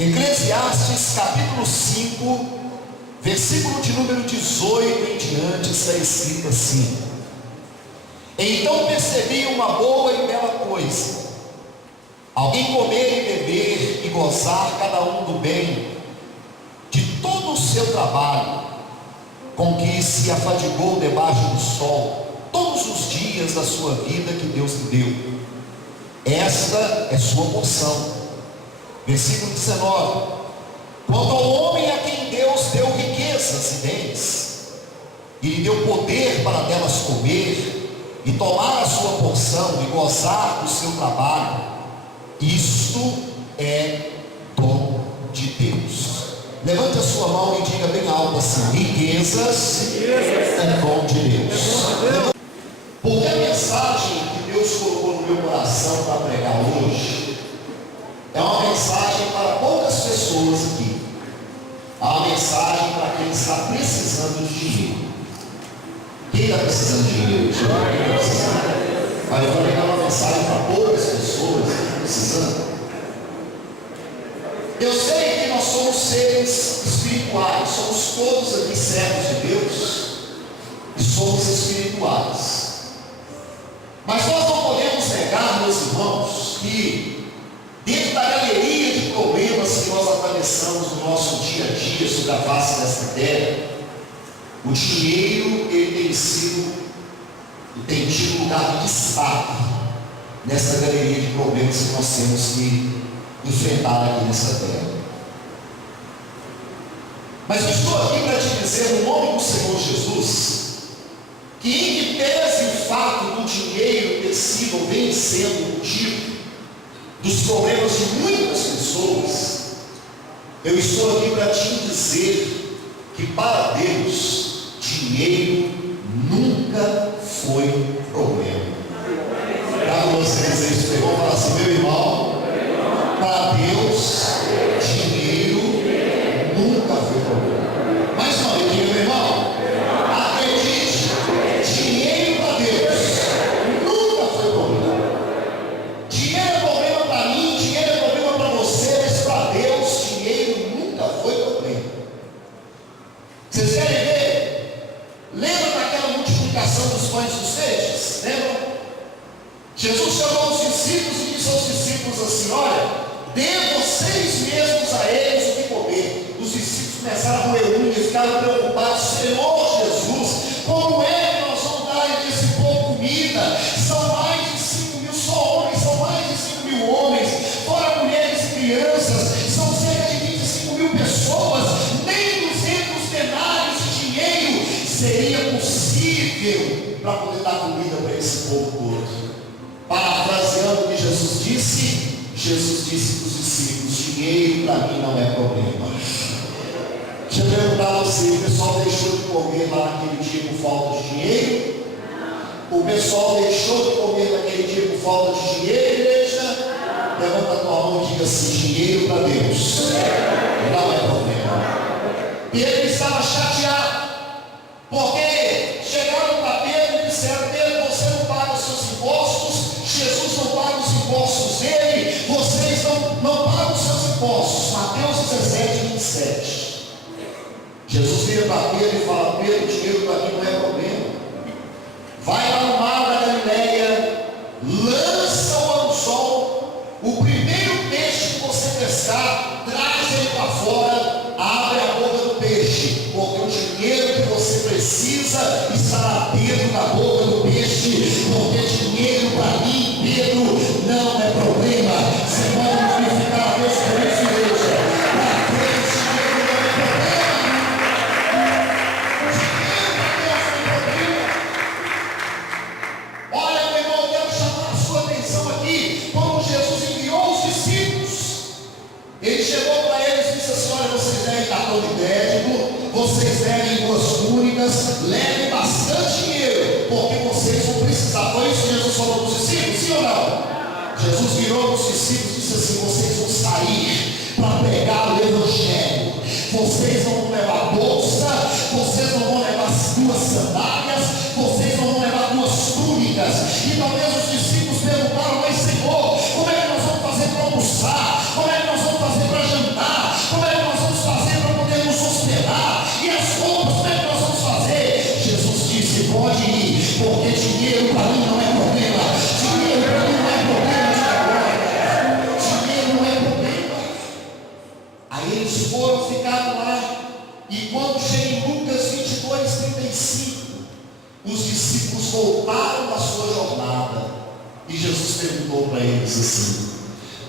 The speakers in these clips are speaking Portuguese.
Eclesiastes capítulo 5, versículo de número 18 em diante, está escrito assim: então percebi uma boa e bela coisa, alguém comer e beber e gozar cada um do bem de todo o seu trabalho, com que se afadigou debaixo do sol, todos os dias da sua vida que Deus lhe deu. Esta é sua porção. Versículo 19: quanto ao homem a quem Deus deu riquezas e bens, e lhe deu poder para delas comer, e tomar a sua porção, e gozar do seu trabalho, isto é dom de Deus. Levante a sua mão e diga bem alto assim: riquezas é dom de Deus. Porque a mensagem que Deus colocou no meu coração para pregar hoje é uma mensagem para poucas pessoas aqui. É uma mensagem para quem está precisando de dinheiro. Quem está precisando de dinheiro? Mas eu vou pregar uma mensagem para poucas pessoas que estão precisando. Eu sei que nós somos seres espirituais, somos todos aqui servos de Deus e somos espirituais. Mas nós não podemos negar, meus irmãos, que dentro da galeria de problemas que nós atravessamos no nosso dia a dia sobre a face desta terra, o dinheiro ele tem sido e tem tido lugar de destaque nessa galeria de problemas que nós temos que enfrentar aqui nessa terra. Mas eu estou aqui para te dizer, no nome do Senhor Jesus, que em que pese o fato do dinheiro ter sido ou vem sendo motivo dos problemas de muitas pessoas, eu estou aqui para te dizer que para Deus dinheiro nunca foi problema. Para você dizer isso, eu vou falar assim: meu irmão, para Deus dinheiro nunca foi problema. Mas não, eu digo, meu irmão, acredite, dinheiro para Deus nunca foi problema. Dinheiro é problema para mim, dinheiro é problema para você, mas para Deus dinheiro nunca foi problema. Vocês querem ver? Lembra daquela multiplicação dos pães e dos peixes? Lembra? Jesus chamou os discípulos e disse aos discípulos assim: olha, dê vocês mesmos a eles o que comer. Os discípulos começaram a roer unha e ficaram preocupados: Senhor Jesus, como é que nós vamos dar a esse povo comida? São mais de 5 mil só homens, são mais de 5 mil homens, fora mulheres e crianças, são cerca de 25 mil pessoas, nem 200 denários de dinheiro seria possível para poder dar comida para esse povo todo. Parafraseando o que Jesus disse para os discípulos: dinheiro para mim não é problema. Deixa eu perguntar a você: o pessoal deixou de comer lá naquele dia por falta de dinheiro? O pessoal deixou de comer naquele dia por falta de dinheiro, igreja? Levanta a tua mão e diga assim: dinheiro para Deus não é problema. Pedro estava chateado, porque chegaram para Pedro e disseram: Pedro, você não paga os seus impostos, Jesus não paga os impostos dele, vocês não pagam os seus impostos. Mateus 17, 27. Jesus vira para Pedro e fala: Pedro, dinheiro para mim não é problema. Vai lá no mar da Galileia, lança o anzol, o primeiro peixe que você pescar, traz ele para fora, abre a boca do peixe, porque o dinheiro que você precisa estará dentro da boca do peixe, porque dinheiro para mim, Pedro, não é problema. Você pode glorificar a Deus por isso, igreja. Para Deus dinheiro não é problema. Dinheiro para Deus não é problema. Olha, meu irmão, eu quero chamar a sua atenção aqui. Quando Jesus enviou os discípulos, ele chegou para eles e disse assim: olha, vocês devem cartão de crédito, vocês devem 2 túnicas, levem bastante dinheiro, porque vocês vão precisar. Foi isso que Jesus falou para os discípulos, sim ou não? Jesus virou para os discípulos e disse assim: vocês vão sair para pregar o Evangelho, vocês não vão levar bolsa, vocês não vão levar 2 sandálias, vocês não vão levar 2 túnicas. E talvez os discípulos perguntaram: mas Senhor, como é que nós vamos fazer para almoçar? Como é que nós vamos fazer para jantar? E eles foram ficar lá. E quando chega em Lucas 22:35, os discípulos voltaram da sua jornada. E Jesus perguntou para eles assim: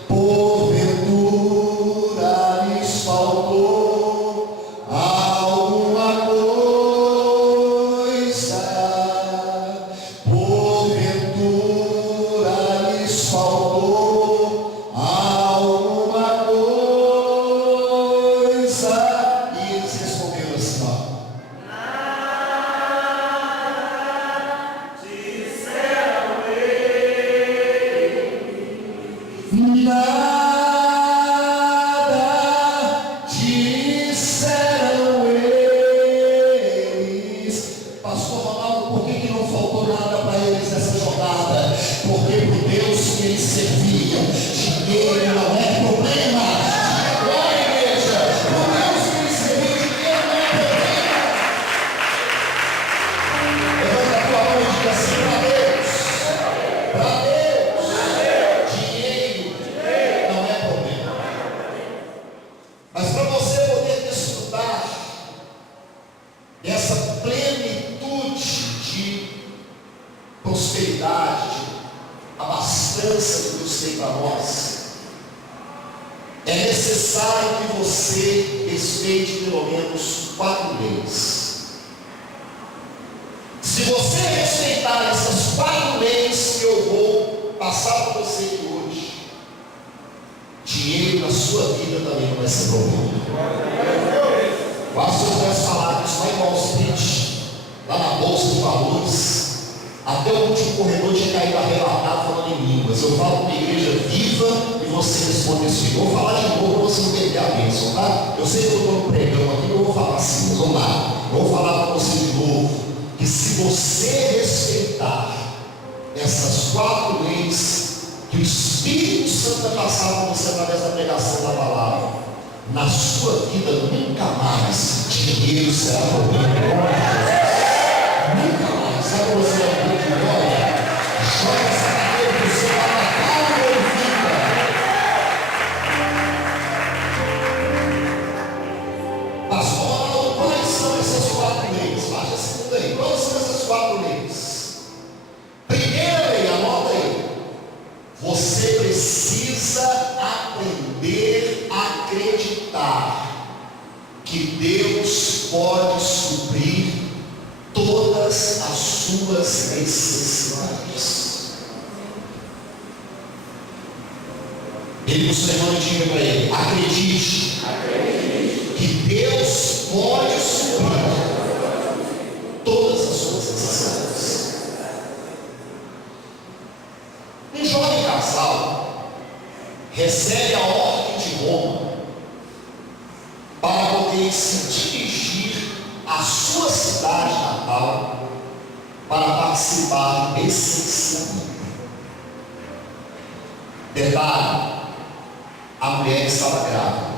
porventura lhes faltou alguma coisa? Porventura lhes faltou alguma coisa? E eles responderam assim: ó, nada disseram eles. Pastor Ronaldo, por que não faltou nada para eles nessa jornada? Porque para o Deus que eles serviam, dinheiro não é problema. Glória, igreja. Para o Deus que eles serviam, dinheiro não é problema. Levanta a tua mão e diga assim: para Deus. Para Deus. Dinheiro não é problema. Mas para você poder desfrutar dessa plenitude de prosperidade, de abastança que Deus tem para nós, é necessário que você respeite pelo menos 4 leis. Se você respeitar essas 4 leis que eu vou passar para você aqui hoje, dinheiro na sua vida também não vai ser problema. Quase se eu pudesse falar disso lá em Wall Street, lá na Bolsa de Valores, até o último corredor tinha caído arrebatado falando em línguas. Eu falo com uma igreja viva e você responde assim: vou falar de novo para você não perder a bênção, tá? Eu sei que eu estou no pregão aqui, eu vou falar assim, mas vamos lá. Eu vou falar para você de novo, que se você respeitar essas 4 leis que o Espírito Santo vai passar para você através da pregação da palavra, na sua vida nunca mais dinheiro será problema. Nunca mais. Sabe quando você é um pouco de glória? Joga essa cadeira para o seu lado, calma e fica. Pastor Ronaldo, quais são essas 4 leis? Baixa a segunda aí. Quais são essas 4 leis? Primeira lei, anota aí. Você precisa aprender a acreditar que Deus pode suprir todas as suas necessidades. Ele no sermão diga para ele: acredite que Deus pode suprir todas as suas necessidades. Um jovem casal recebe a ordem de Roma para poder se dirigir à sua cidade natal para participar desse ensinamento. Detalhe: a mulher estava grávida,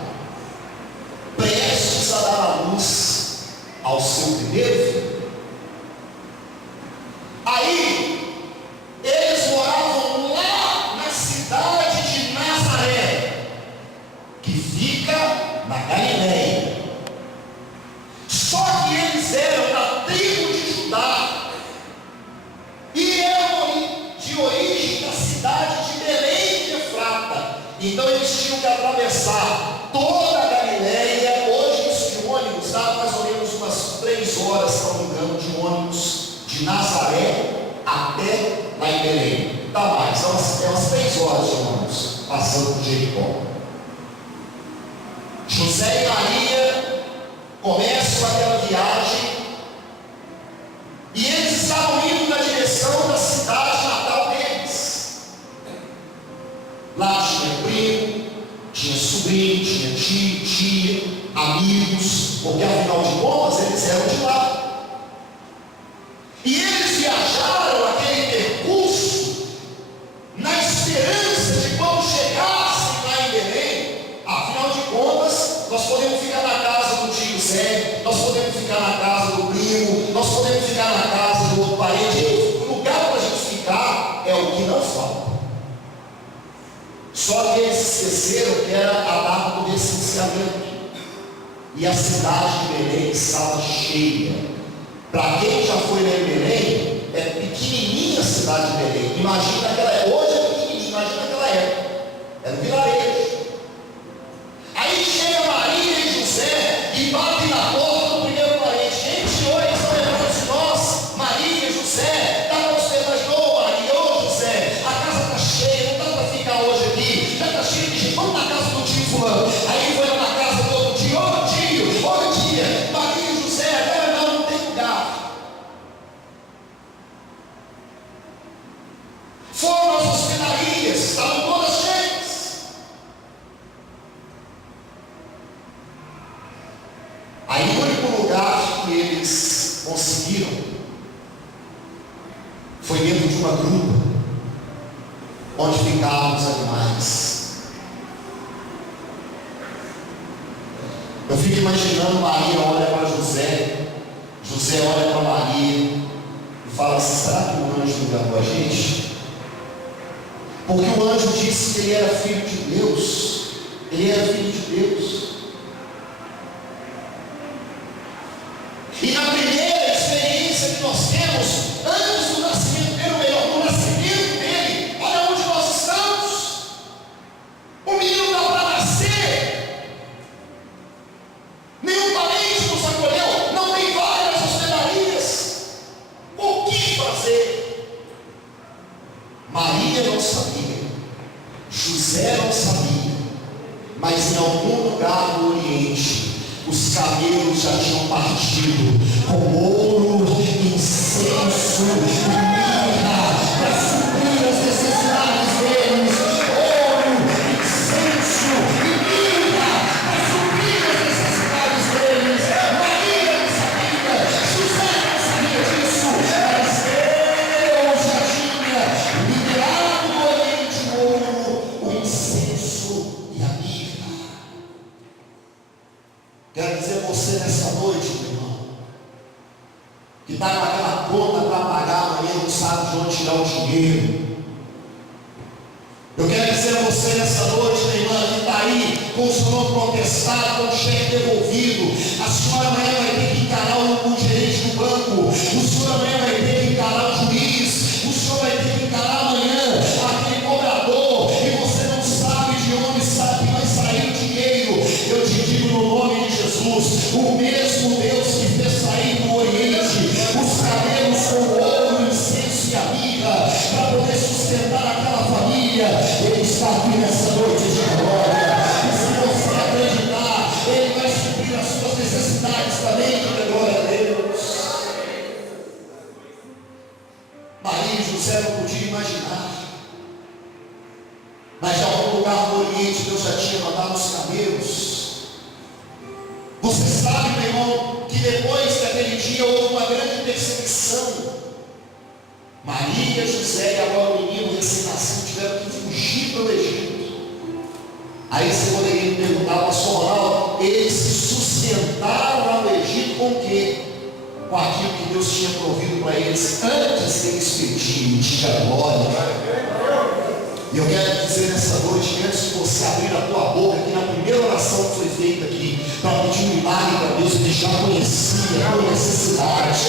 prestes a dar à luz ao seu primeiro filho. Aí eles moravam lá na cidade de Nazaré, que fica na Galileia. Só que eles eram da tribo de Judá e eram de origem da cidade de Belém de Efrata. Então eles tinham que atravessar toda a Galileia. Hoje isso de ônibus dá mais ou menos umas 3 horas, se não me engano, de ônibus de Nazaré até lá em Belém. Dá mais, é umas 3 horas de ônibus passando por Jericó. José e Maria começam aquela viagem e eles estavam indo na direção da cidade natal deles. Lá tinha primo, tinha sobrinho, tinha tio, tia, amigos, porque afinal de contas eles eram de lá. E eles viajaram aquele percurso na esperança de quando chegassem lá em Belém, afinal de contas, nós podemos ficar na casa do tio Zé, nós podemos ficar na casa do primo, nós podemos ficar na casa do outro parente. O lugar para a gente ficar é o que não falta. Só que eles esqueceram que era a data do licenciamento. e a cidade de Belém estava cheia. Para quem já foi lá em Belém, é pequenininha a cidade de Belém. Imagina aquela época, hoje é pequenininha, imagina aquela época, era um vilarejo. Aí chega Maria e José e batem na porta do primeiro parente. Gente, hoje estão lembrando de nós, Maria, José, dá para você mais, ô Maria, ô José, a casa está cheia, não dá para ficar hoje aqui, já está cheia de gente, vamos na casa do tio fulano. Aí foi lá na casa do outro tio, ô tia, Maria e José, agora não tem lugar. Foram as hospedarias, estavam todas cheias. Aí o único lugar que eles conseguiram foi dentro de uma gruta, onde ficavam os animais. Eu fico imaginando Maria olha para José, José olha para Maria e fala assim: será que o anjo enganou a gente? Porque o anjo disse que ele era filho de Deus. Ele era filho de Deus. E na primeira experiência que nós temos, antes do nascimento dele, ou melhor, no nascimento dele, olha onde nós estamos. O menino está para nascer. Nenhum parente nos acolheu. Não tem várias hospedarias. O que fazer? Maria não sabia, José não sabia, mas em algum lugar do Oriente os camelos já tinham partido com ouro, incenso e mirra para suprir as necessidades deles. Ouro, incenso e mirra para suprir as necessidades deles. Maria não sabia, José não sabia disso, mas Deus já tinha liberado do Oriente o ouro, o incenso e a mirra. Quero dizer a você nessa noite, meu irmão, que está com aquela conta para pagar amanhã, não sabe de onde tirar o dinheiro. Eu quero dizer a você nessa noite, minha irmã, que está aí com o seu nome protestado, com o cheque devolvido. A senhora amanhã vai ter que encarar o gerente do banco, o senhor amanhã vai ter que encarar o juiz, o senhor vai ter que encarar amanhã aquele cobrador, e você não sabe de onde sabe que vai sair o dinheiro. Eu te digo no nome de Jesus, o mesmo Deus que fez sair do Oriente os camelos com ouro, incenso e a mirra para poder sustentar aquela família, Ele está aqui nessa noite de glória. E se você acreditar, Ele vai suprir as suas necessidades também. Glória a Deus. Maria e José não podiam imaginar, mas de algum lugar do Oriente Deus já tinha mandado os camelos. Você sabe, meu irmão, que depois daquele dia houve uma grande perseguição. Maria, José e agora o menino recém-nascido tiveram que fugir para o Egito. Aí você poderia me perguntar, pastor Ronaldo, eles se sustentaram lá no Egito com o quê? Com aquilo que Deus tinha provido para eles antes deles pedirem. Diga glória. E eu quero dizer nessa noite, que antes de você abrir a tua boca, que na primeira oração que foi feita aqui, para pedir um milagre para Deus, Ele já conhecia a tua necessidade,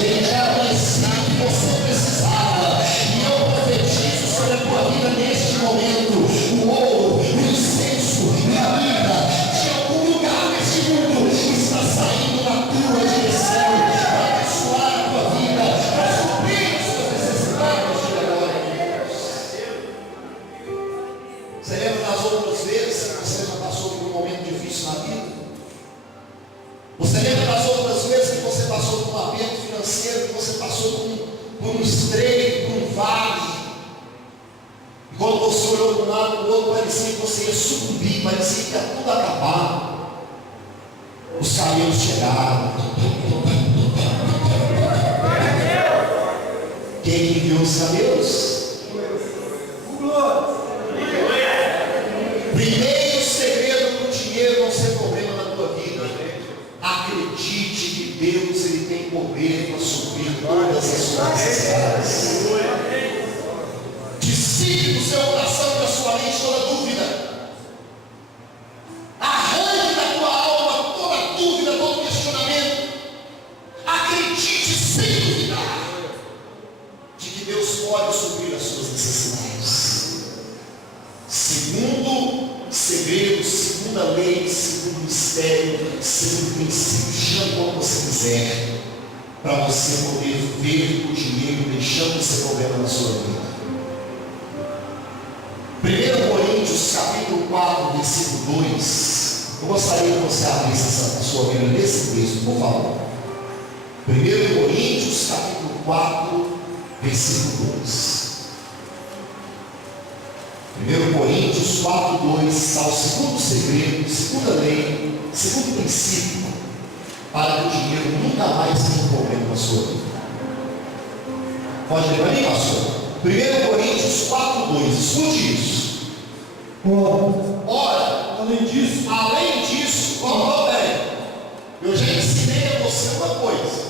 Ele já conhecia o que você precisava. E eu profetizo sobre a tua vida neste momento, o ouro, o incenso e a mirra de algum lugar neste mundo está saindo da tua direção, para abençoar a tua vida, para suprir as suas necessidades. Você lembra das outras vezes que você já passou por um momento difícil na vida? Você lembra das outras vezes que você passou por um aperto financeiro, que você passou por um estreito, por um vale? E quando você olhou para um lado para o outro, parecia que você ia sucumbir, parecia que ia tudo acabar. Os camelos chegaram. Quem enviou os camelos? Primeiro segredo para o dinheiro não ser problema na tua vida: acredite que Deus Ele tem poder para suprir todas as suas necessidades. Dissipe do seu coração e da sua mente toda dúvida. Arranque da tua alma toda segundo a lei, segundo o mistério, segundo o princípio, chame como você quiser, para você poder ver o dinheiro deixando de ser problema na sua vida. 1 Coríntios capítulo 4, versículo 2. Eu gostaria que você abrisse a sua Bíblia nesse texto, por favor. 1 Coríntios capítulo 4, versículo 2. 1 Coríntios 4, 2, ao segundo segredo, segunda lei, segundo princípio, para que o dinheiro nunca mais tenha problema na sua vida. Pode ler para mim, pastor? 1 Coríntios 4, 2, escute isso. Ora, além disso, como bem, eu já ensinei a você uma coisa.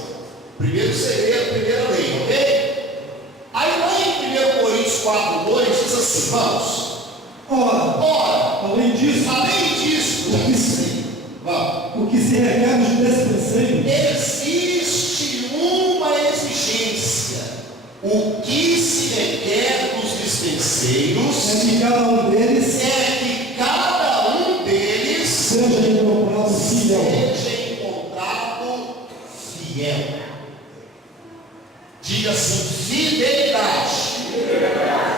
Primeiro segredo, primeira lei, ok? Aí lá em 1 Coríntios 4, 2 diz assim, vamos. Ora, além disso, já ensinei. Vamos. O que se requer dos despenseiros, Existe uma exigência. O que se requer dos dispenseiros é que cada um deles seja encontrado fiel. Diga assim, fidelidade.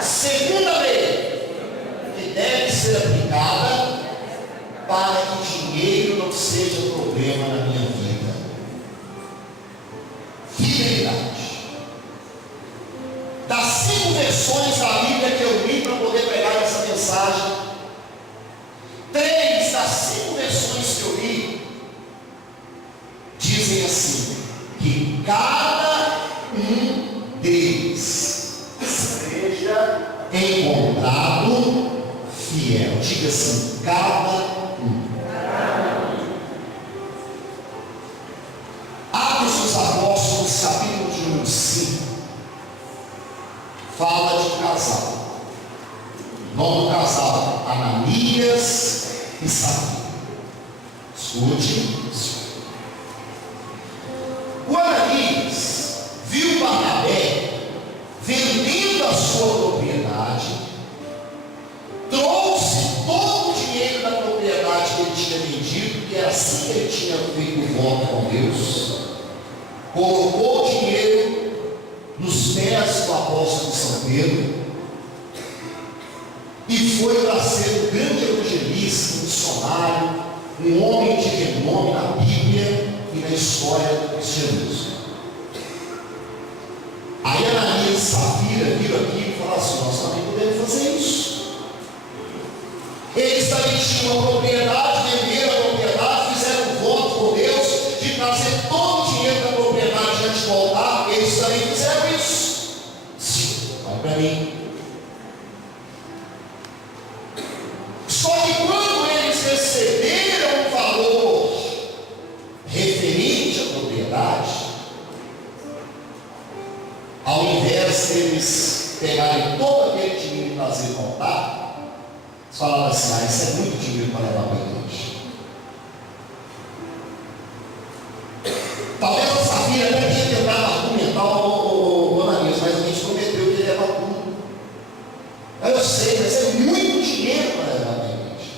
Segunda lei, que deve ser aplicada para que o dinheiro não seja problema na minha vida. Fidelidade. Das 5 versões da Bíblia que eu li para poder pegar essa mensagem, 3 das 5 versões que eu li dizem assim, que cada um deles seja encontrado fiel. Diga assim, cada um. Atos dos Apóstolos, capítulo de número 5, fala de um casal. O nome do casal, Ananias e Safira. Escute isso. O Ananias viu Barnabé vendendo a sua propriedade, trouxe todo o dinheiro da propriedade que ele tinha vendido, que era assim que ele tinha feito o voto com Deus, colocou o dinheiro nos pés do apóstolo São Pedro e foi para ser um grande evangelista, um missionário, um homem de renome na Bíblia e na história do cristianismo. Aí Ananias e Safira viram aqui e falaram assim, nós também podemos fazer isso. Eles também tinham uma propriedade, venderam a propriedade, fizeram um voto com Deus de trazer todo o dinheiro da propriedade antes de voltar. Eles também fizeram isso. Sim, vai para mim. Só que quando eles receberam o valor referente à propriedade, ao invés de eles pegarem todo aquele dinheiro e trazer voltar, eles falaram assim, isso é muito dinheiro para levar para a igreja. Talvez a Safira até tenha tentado argumentar o Ananias, mas a gente prometeu que ele ia levar tudo. Eu sei, mas é muito dinheiro para levar para a igreja.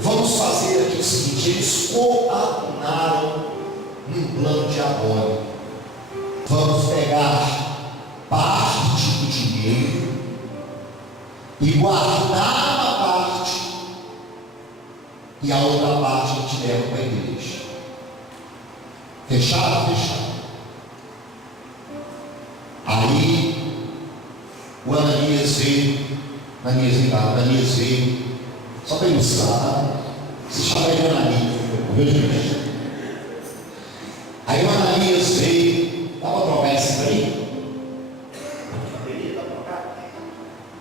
Vamos fazer aqui o seguinte, eles coadunaram num plano diabólico. Vamos pegar parte do dinheiro e guardar uma parte, e a outra parte a gente leva para a igreja. Fechado? Fechado. Aí o Ananias veio, só para ilustrar, se chama ele Ananias, aí o Ananias veio, dá para trocar esse para mim?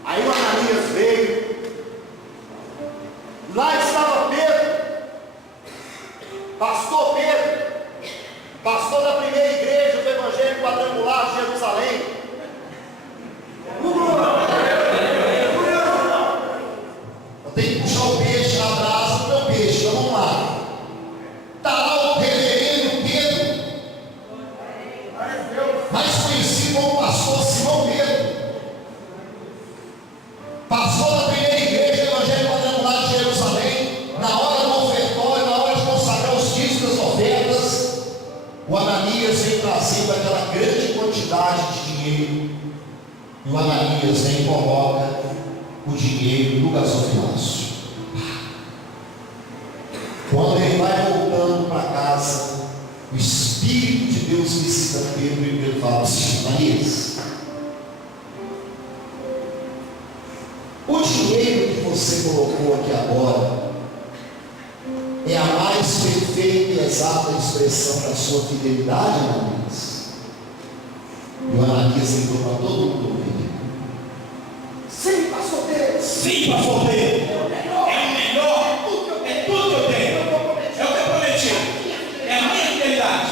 Aí o Ananias veio, lá estava Pedro, pastor Pedro, pastor da primeira igreja do Evangelho Quadrangular de Jerusalém. Eu tenho que puxar o peixe na brasa do meu peixe, então vamos lá. Está lá o reverendo Pedro, mais conhecido como pastor Simão Pedro, pastor da primeira igreja do Evangelho Quadrangular de Jerusalém. dinheiro, e o Ananias vem e coloca o dinheiro no gasofilácio. Quando ele vai voltando para casa, o Espírito de Deus visita Pedro e Pedro fala assim: Ananias, o dinheiro que você colocou aqui agora é a mais perfeita e exata expressão da sua fidelidade, Ananias? E o Ananias gritou para todo mundo ouvir: sim, pastor Deus. Sim, pastor Deus. É o melhor. É tudo que eu tenho. É o que eu prometi. É a minha fidelidade.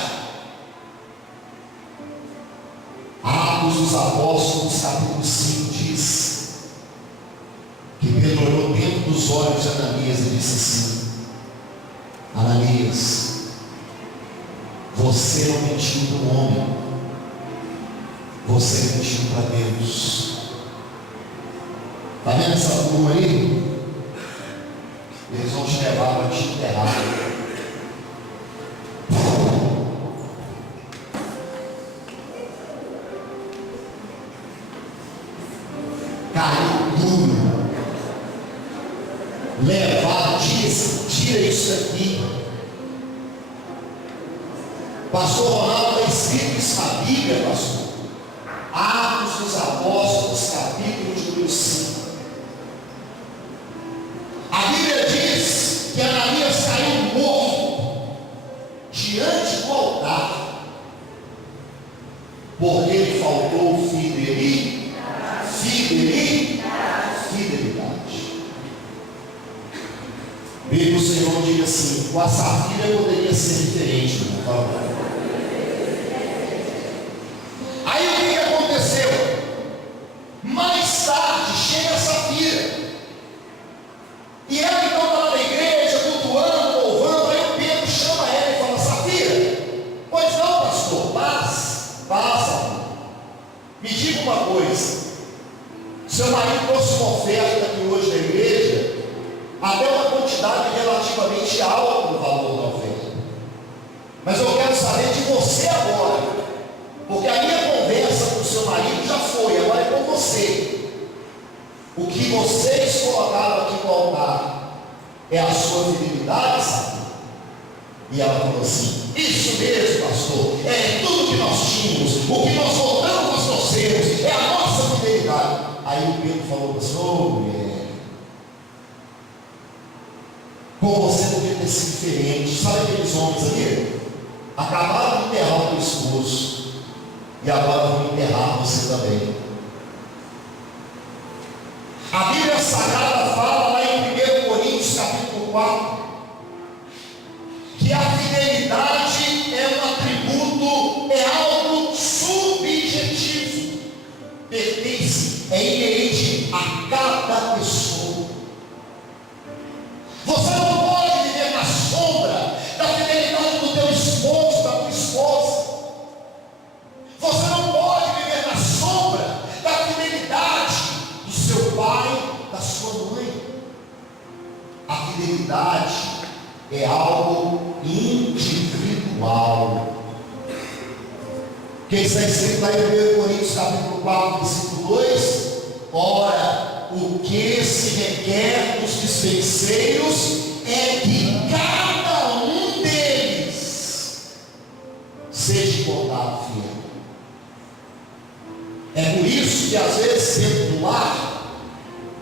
Atos dos Apóstolos, capítulo 5, diz que Pedro olhou dentro dos olhos de Ananias e disse assim: Ananias, você não mentiu para o homem, você mentiu para Deus. Está vendo essa turma aí? Eles vão te levar para te enterrar. Caiu duro. Levar, tira isso aqui. Pastor Ronaldo, está escrito isso na Bíblia, pastor. Atos dos Apóstolos, capítulo de número 5. A Bíblia diz que Ananias caiu morto diante do altar, porque lhe faltou fidelidade. Veja o Senhor diga assim: com a Safira poderia ser diferente, por favor. Aí o que aconteceu? Mais tarde chega a Safira, e ela então está lá na igreja, cultuando, louvando. Aí o Pedro chama ela e fala: Safira, pois não, pastor, passa. Me diga uma coisa: seu marido trouxe uma oferta aqui hoje na igreja, até uma quantidade relativamente alta do valor da oferta, mas eu quero saber de você agora, porque a minha conversa com o seu marido já foi, agora é com você. O que vocês colocaram aqui no altar é a sua fidelidade, sabe? E ela falou assim: isso mesmo, pastor, é tudo que nós tínhamos, o que nós voltamos nós trouxemos, é a nossa fidelidade. Aí o Pedro falou para assim: ô mulher, com você podia ter sido diferente. Sabe aqueles homens ali? Acabaram de enterrar o teu esposo, e agora vão enterrar você também. A Bíblia Sagrada fala lá em 1 Coríntios capítulo 4 que a fidelidade é um atributo, é algo subjetivo, pertence, é inerente a cada pessoa. Você não pode viver na sombra da fidelidade do teu esposo, da tua esposa. Você não pode viver na sombra da fidelidade do seu pai, da sua mãe. A fidelidade é algo individual. Quem está escrito lá em 1 Coríntios capítulo 4, versículo 2: ora, o que se requer dos dispenseiros é que cada um deles seja contado fiel. É por isso que às vezes dentro do lar,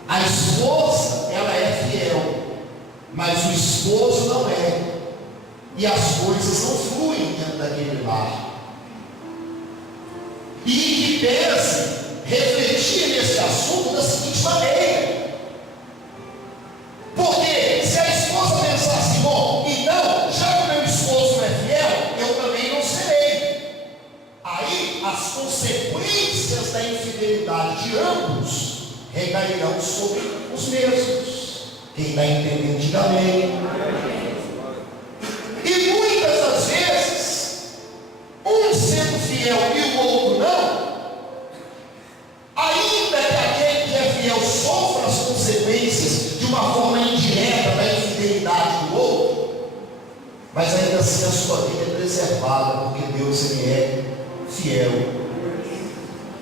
a esposa ela é fiel, mas o esposo não é, e as coisas não fluem dentro daquele lar. E que pese refletir nesse assunto da seguinte maneira: porque se a esposa pensar assim, bom, então, já que o meu esposo não é fiel, eu também não serei, aí as consequências da infidelidade de ambos recairão sobre os mesmos. Quem está entendendo, diga amém. E muitas das vezes, um sendo fiel e o outro não, ainda que aquele que é fiel sofra as consequências de uma forma indireta da infidelidade do outro, mas ainda assim a sua vida é preservada, porque Deus ele é fiel.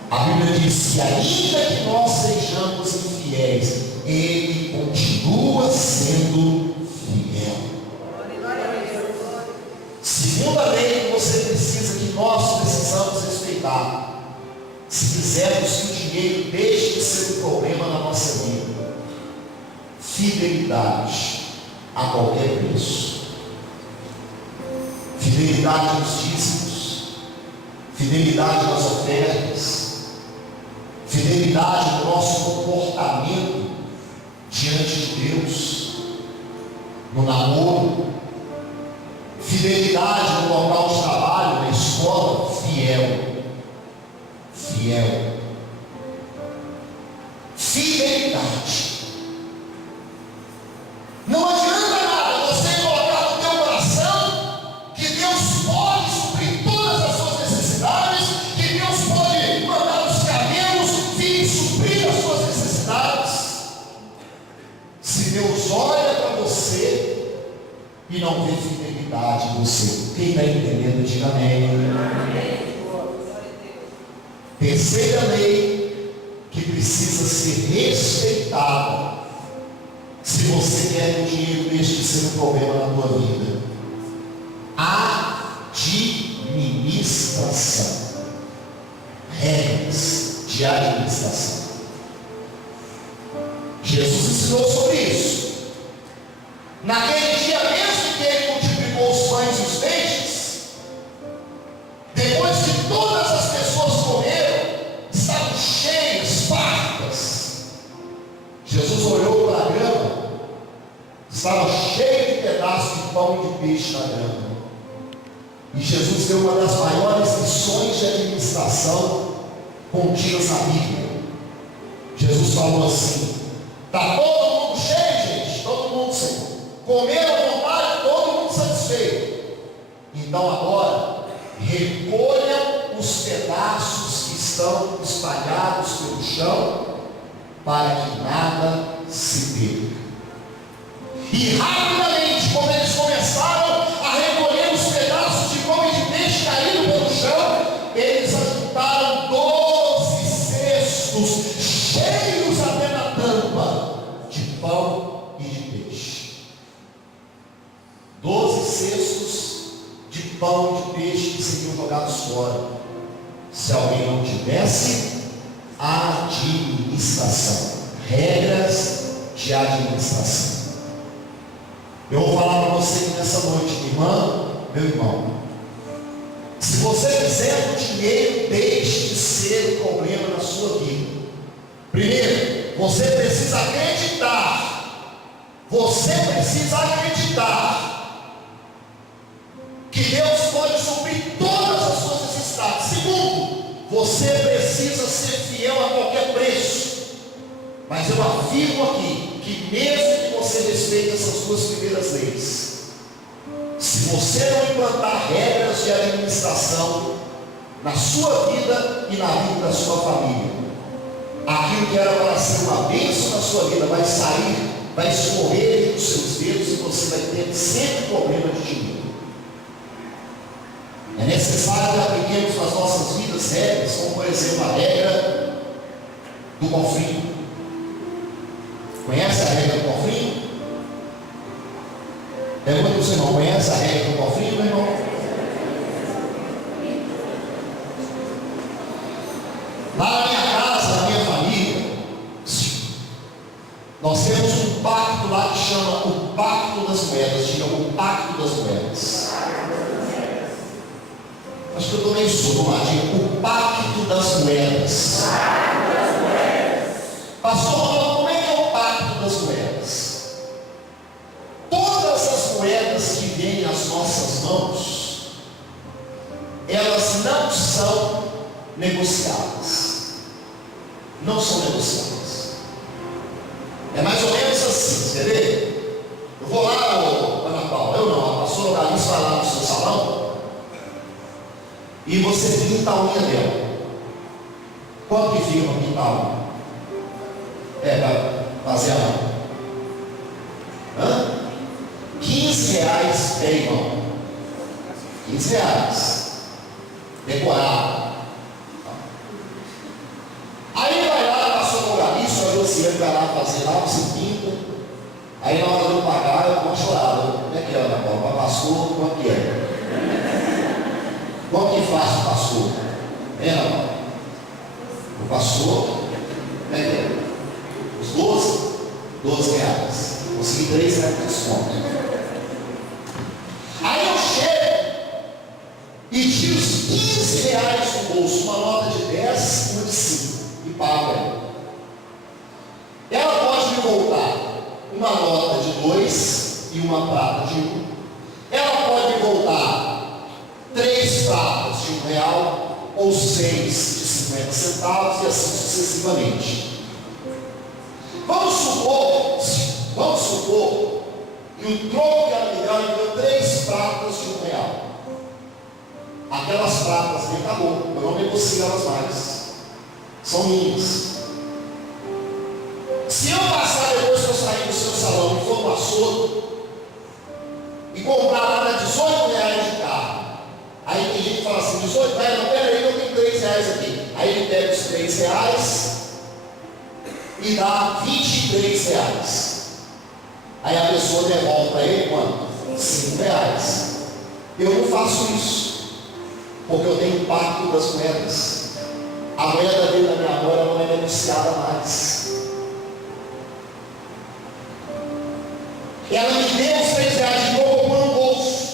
A Bíblia diz que ainda que nós sejamos infiéis, Ele continua sendo fiel. Segunda lei que você precisa, que nós precisamos respeitar, se quisermos que o dinheiro deixe de ser um problema na nossa vida: fidelidade a qualquer preço. Fidelidade nos dízimos, fidelidade nas ofertas, fidelidade no nosso comportamento diante de Deus, no namoro, fidelidade no local de trabalho, na escola, fiel. Fidelidade. Não adianta nada você colocar no teu coração que Deus pode suprir todas as suas necessidades, que Deus pode mandar os camelos vir suprir as suas necessidades, se Deus olha para você e não vê fidelidade em você. Quem está entendendo, diga amém. Terceira lei que precisa ser respeitada se você quer que o dinheiro deixe de ser um problema na tua vida: administração. Regras de administração. Jesus ensinou sobre isso. Naquele dia mesmo que Ele multiplicou os pães e os peixes, depois que todas as pessoas comeram, estavam cheias, fartas, Jesus olhou para a grama, estava cheio de pedaços de pão e de peixe na grama. E Jesus deu uma das maiores lições de administração contidas na Bíblia. Jesus falou assim: está todo mundo cheio, gente? Todo mundo sem. Comeram à vontade, todo mundo satisfeito. Então agora, recolham os pedaços que estão espalhados pelo chão, para que nada se perca. E rapidamente, quando eles começaram a recolher os pedaços de pão e de peixe caído pelo chão, eles ajuntaram 12 cestos cheios até na tampa de pão e de peixe. 12 cestos de pão e de peixe que seriam jogados fora se alguém não tivesse administração. Regras de administração. Eu vou falar para você nessa noite, minha irmã, meu irmão. Se você quiser que o dinheiro deixe de ser um problema na sua vida, primeiro, você precisa acreditar. Você precisa acreditar que Deus pode suprir todas as suas necessidades. Segundo, você precisa ser fiel a qualquer preço. Mas eu afirmo aqui que mesmo que você respeite essas duas primeiras leis, se você não implantar regras de administração na sua vida e na vida da sua família, aquilo que era para ser uma bênção na sua vida vai sair, vai escorrer dos seus dedos e você vai ter sempre problema de dinheiro. É necessário que apliquemos nas nossas vidas regras, como por exemplo a regra do cofrinho. Conhece a regra do cofrinho? Pergunta para o seu irmão: conhece a regra do cofrinho, meu irmão? Lá na minha casa, na minha família, nós temos um pacto lá que chama o Pacto das Moedas. Diga: o Pacto das Moedas. Acho que eu estou meio surdo lá. Diga: o Pacto das Moedas. Pastor, como é que é o Pacto das Moedas? Todas as moedas que vêm às nossas mãos, elas não são negociadas. Não são negociadas. É mais ou menos assim, quer ver? Eu vou lá, Ana Paula, eu não, a pastora Alice vai lá no seu salão e você pinta a unha dela. Quanto que fica para pintar a unha? Para fazer a unha. 15 reais, irmão. 15 reais. Decorado. financeiro vai lá fazer lá, você pinta. Aí na hora de eu pagar, eu vou chorar. Como é que é, Ana Paula? Para pastor, como é que é? Como que faz o pastor? É, Ana Paula? O pastor, como é que é? Os 12 reais. Consegui 3 reais de desconto. Aí eu chego e tiro os 15 reais do bolso, uma nota de 10 e uma de 5, e pago ela. Ela pode me voltar uma nota de 2 e uma prata de 1. Ela pode me voltar 3 pratas de R$1 ou 6 de 50 centavos e assim sucessivamente. Vamos supor que o troco que ela me deu, ela me deu 3 pratas de R$1. Aquelas pratas me acabou, eu não negocio elas mais. São minhas. Se eu passar depois que eu sair do seu salão e for no açougue e comprar lá na R$18 de carro, aí tem gente que fala assim, 18 reais, não, peraí, eu tenho 3 reais aqui. Aí ele pega os 3 reais e dá 23 reais. Aí a pessoa devolve para ele quanto? 5 reais. Eu não faço isso, porque eu tenho o pacto das moedas. A moeda dele da minha mão não é negociada mais. Ela me deu os 3 reais de novo, eu ponho no bolso.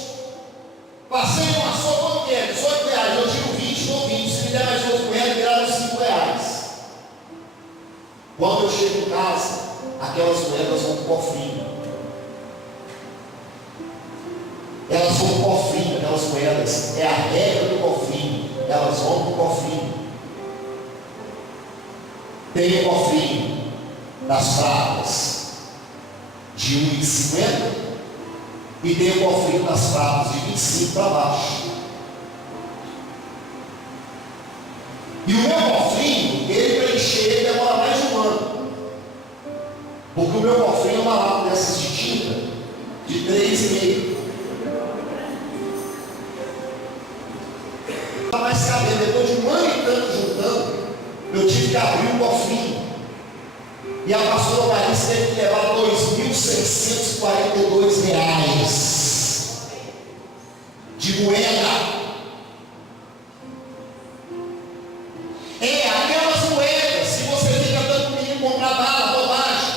Passei uma só, quanto que é? 18 reais, eu tiro 20, dou 20. Se me der mais 8 moedas, viraram 5 reais. Quando eu chego em casa, aquelas moedas vão para o cofrinho. Elas vão para o cofrinho, aquelas moedas. É a regra do cofrinho. Elas vão para o cofrinho. Tem o cofrinho das pratas de 1,50 e tem o cofrinho das pratas de 25 para baixo. E o meu cofrinho, ele preencher, ele demora mais de 1 ano. Porque o meu cofrinho é uma lata dessas de tinta de 3,5. Mas cabendo, depois de 1 ano e tanto juntando, eu tive que abrir um cofrinho. E a pastora Marisa teve que levar R$2.642 de moeda. É aquelas moedas, se você fica dando menino comprar bala, bobagem.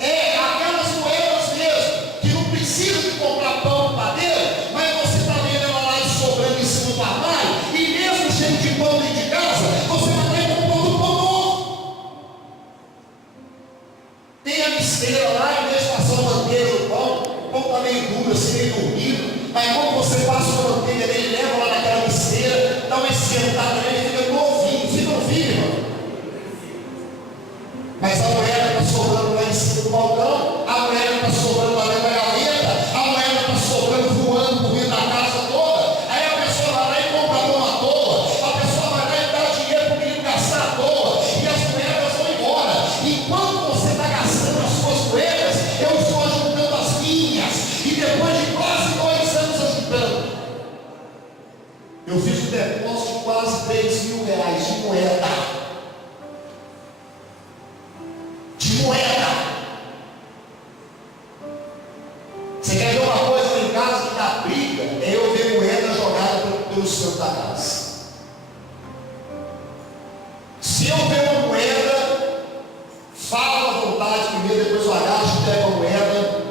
É aquelas moedas mesmo, que não precisa de comprar pão no padeiro, mas você está vendo ela lá sobrando em cima do armário, e mesmo cheio de pão dentro de casa, você vai ter comprando pão novo. Tem a misteira lá, em vez de passar manteiga no pão, o pão está meio duro, assim, meio dormido, mas quando você passa a manteiga dele, leva lá naquela misteira, dá uma esquentada nele, fica novinho, fica novinho, irmão. Mas a moeda está sobrando lá em cima do balcão, a moeda está sobrando lá dentro da gaveta, a moeda está sobrando, voando por dentro da casa toda. Aí a pessoa vai lá e compra pão à toa, a pessoa vai lá e dá dinheiro para o menino gastar à toa, e as moedas vão embora. Enquanto você está gastando as suas moedas, eu estou ajudando as minhas, e depois de quase 2 anos ajudando, eu fiz um depósito de quase R$3.000 de moeda. Você quer ver uma coisa em casa que dá briga? É eu ver moeda jogada pelos cantos da casa. Se eu ver uma moeda, falo à vontade primeiro, depois eu agacho, pego a moeda,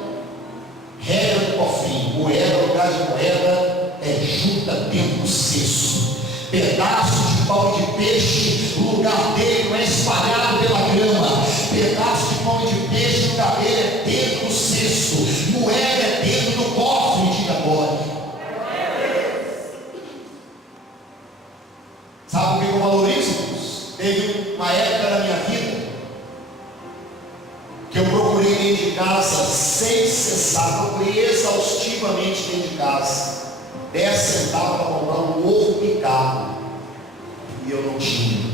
regra do cofrinho. Moeda, lugar de moeda, é junta dentro do cesto. Pedaço de pão de peixe, o lugar dele não é espalhado pela grama. Pedaço de pão de peixe, o lugar dele é dentro do cesto. Moeda é dentro do cofre, diga agora. Sabe o que eu valorizo, irmãos? Teve uma época na minha vida que eu procurei dentro de casa sem cessar, procurei exaustivamente dentro de casa 10 centavos para comprar um ovo picado, e eu não tinha.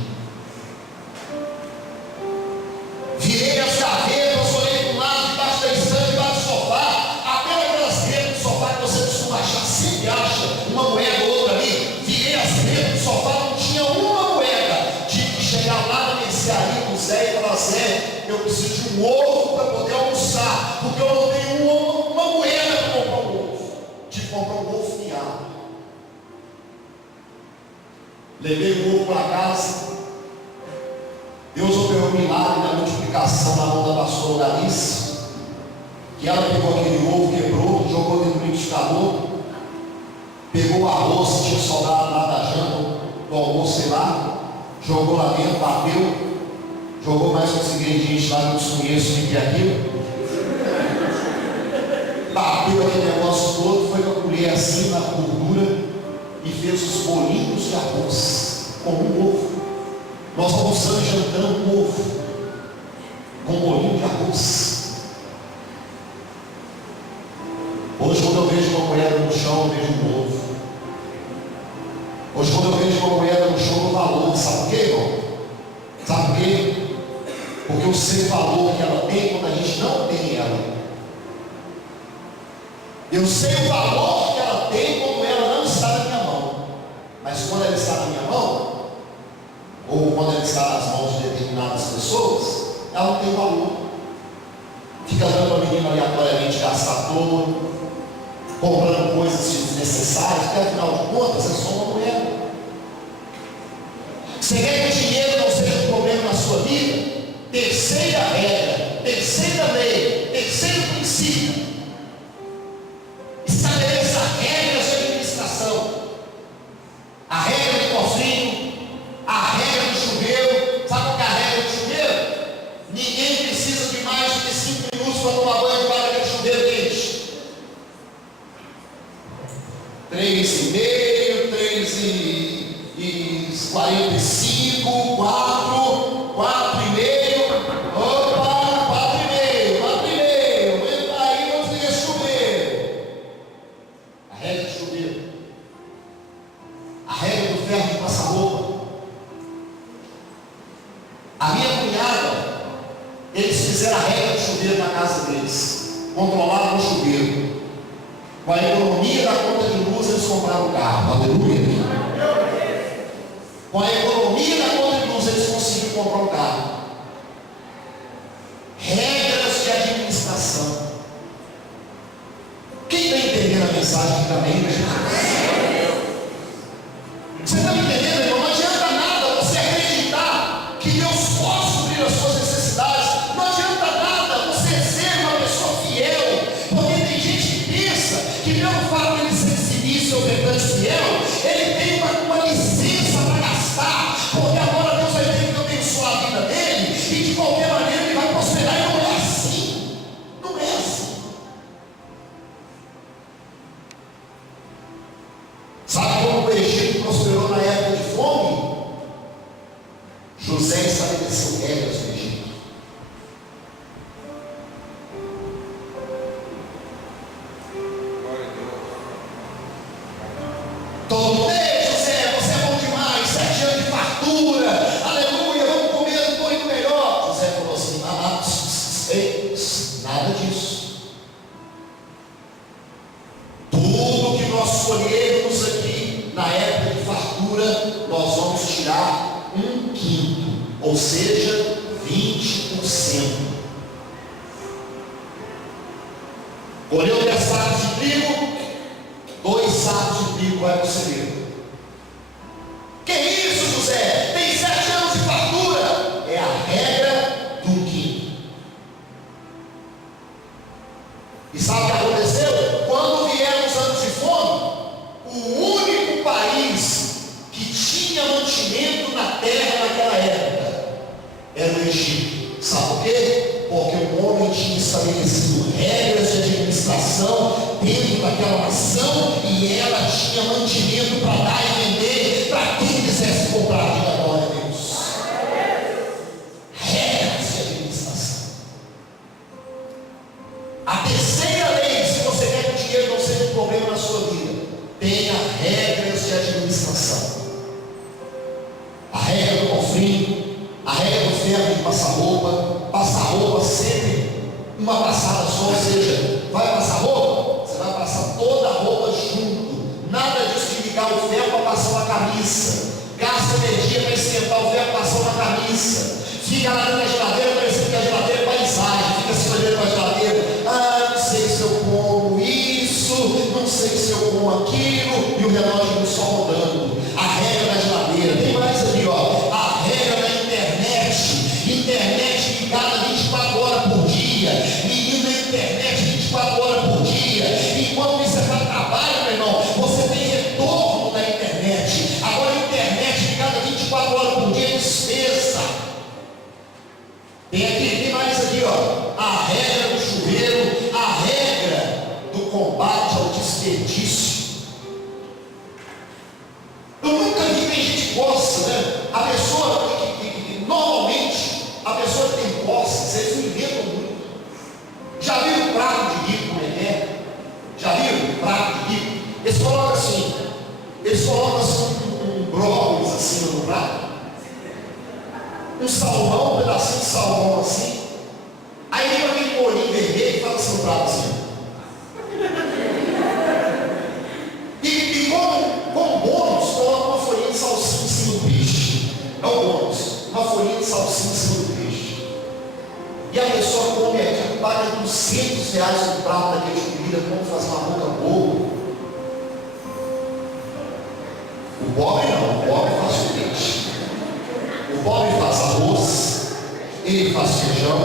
Virei as gavetas, olhei para um lado, debaixo da estante, debaixo do sofá, até naquelas redes do sofá que você costuma achar, sempre acha uma moeda ou outra ali. Virei as redes do sofá, não tinha uma moeda. Tive que chegar lá na mercearia com o Zé e falar de um ovo para poder almoçar, porque eu não tenho uma moeda para comprar um ovo. Tive que comprar um ovo fiado. Levei o ovo para casa. Deus operou um milagre na multiplicação na mão da pastora Larice, que ela pegou aquele ovo, quebrou, jogou dentro do liquidificador, pegou o arroz que tinha sobrado lá da janta, do almoço, sei lá, jogou lá dentro, bateu, jogou mais uns ingredientes lá que eu desconheço nem que é aquilo, bateu aquele negócio todo, foi com a colher assim na gordura e fez os bolinhos de arroz com um ovo. Nós almoçamos e jantamos um ovo com bolinho de arroz. Hoje, quando eu vejo uma moeda no chão, eu vejo um ovo. Hoje, quando eu vejo uma moeda no chão, eu valor. Sabe por quê, irmão? Sabe por quê? Porque eu sei o valor que ela tem quando a gente não tem ela. Eu sei o valor que ela tem quando ela não está na minha mão. Mas quando ela está na minha mão, ou quando ela está nas mãos de determinadas pessoas, ela não tem valor. Fica dando a menina aleatoriamente gastar à toa, comprando coisas desnecessárias, porque afinal de contas é só uma moeda. Você quer que o dinheiro não seja um problema na sua vida? Terceira regra, terceira lei, terceiro princípio: estabeleça regras de administração. A regra do cofrinho, a regra do chuveiro. Sabe qual é a regra do chuveiro? Ninguém precisa de mais do que 5 minutos para tomar banho para aquele chuveiro quente. 3,5, 3,45, 4,5. Opa, 4,5. Entra aí, vamos ligar esse chuveiro. A regra do chuveiro. A regra do ferro de passar roupa. A minha cunhada, eles fizeram a regra do chuveiro na casa deles. Controlaram o chuveiro. Com a economia da conta de luz, eles compraram o carro. Aleluia. Com a economia da conta de luz, eles conseguiram comprar um carro. Regras de administração. Quem está entendendo a mensagem aqui também, né, gente? Você está me entendendo, irmão? Não adianta nada você acreditar que Deus pode suprir as suas necessidades. Não adianta nada você ser uma pessoa fiel, porque tem gente que pensa que pelo fato de ele ser sinistro ou ofertante fiel, ele tem uma licença para gastar, porque agora Deus vai ter que abençoar a vida dele e de qualquer maneira ele vai prosperar. E não é assim. Não é assim. Sabe como o Egito prosperou na época de fome? José estabeleceu regras no Egito. Todo mundo: ei, José, você é bom demais, 7 anos de fartura, aleluia, vamos comer um pouquinho melhor. José falou assim: nada disso. Tudo que nós colhermos aqui na época de fartura, nós vamos tirar 1/5, ou seja, 20%. Colheu 10 sacos de trigo, 2 sacos de trigo vai para o celeiro. Que isso, José? Tem 7 anos de fartura. É a regra do 1/5. E sabe o que aconteceu? Quando vieram os anos de fome, o único país que tinha mantimento na terra naquela época era o Egito. Sabe por quê? Porque o homem tinha estabelecido regras de administração dentro daquela nação e ela tinha mantimento para dar e vender para quem quisesse comprar. Diga glória a Deus. Regras de administração. A terceira lei, se você quer que o dinheiro não seja um problema na sua vida, tenha regras de administração. A regra do cofrinho, a regra do ferro de passar roupa sempre uma passada só, ou seja, vai passar roupa, você vai passar toda a roupa junto. Nada disso de ligar o ferro para passar uma camisa, gasta energia para esquentar o ferro, passar uma camisa, fica lá dentro da geladeira parecendo que a geladeira é paisagem. desperdício. Eu nunca vi, tem gente que gosta, né? A pessoa normalmente, a pessoa que tem posses, eles não inventam muito. Já viram o prato de rico como é? Já viram o prato de rico? Eles colocam assim um brócolis assim no prato, um salmão, um pedacinho de salmão assim, aí vem aquele molhinho vermelho e fala assim no prato assim. E como bônus, coloca uma folhinha de salsinha em cima do peixe. É o bônus, uma folhinha de salsinha em cima do peixe. E a pessoa come aqui, paga R$200 no prato daquele de comida, como fazer uma boca boa. O pobre não, o pobre faz o seguinte: o pobre faz arroz, ele faz feijão,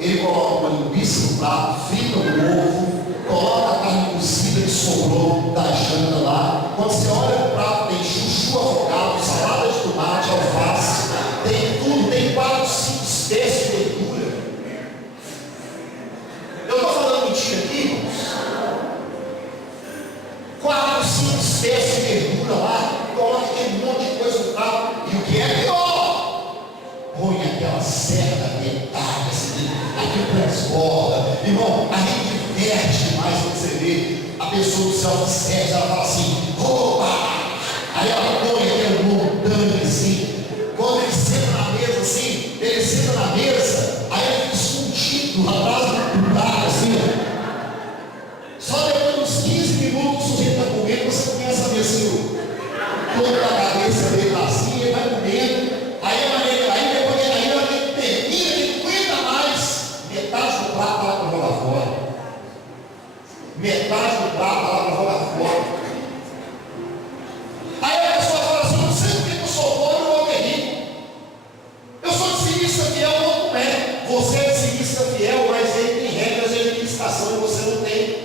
ele coloca uma linguiça no prato, frita um ovo, coloca a carne cozida que sobrou da janta lá. Quando você olha o prato, tem chuchu afogado, salada de tomate, alface, tem tudo, tem 4, 5 espécies de verdura. Eu estou falando mentira aqui, irmãos? 4, 5 espécies de verdura lá, coloca aquele monte de coisa no prato, e o que é pior? Põe aquela cerda metade assim, aquilo transborda. Irmão, a gente diverte demais quando você vê a pessoa do self-service, ela fala assim, opa! Aí ela põe aquele montante assim, quando ele senta na mesa assim, ele senta na mesa, aí ele fica escondido atrás do prato assim, só depois de uns 15 minutos o sujeito está comendo, você começa a ver assim, toda a cabeça dele lá assim, ele vai comendo, aí depois ele termina, ele não aguenta mais, metade do prato está lá para jogar fora. Metade do prato está lá para jogar fora. Aí a pessoa fala assim, não sei porque eu sou pobre ou eu é rico. Eu sou dizimista fiel, ou não é. Você é dizimista fiel, mas ele tem regras de administração e você não tem.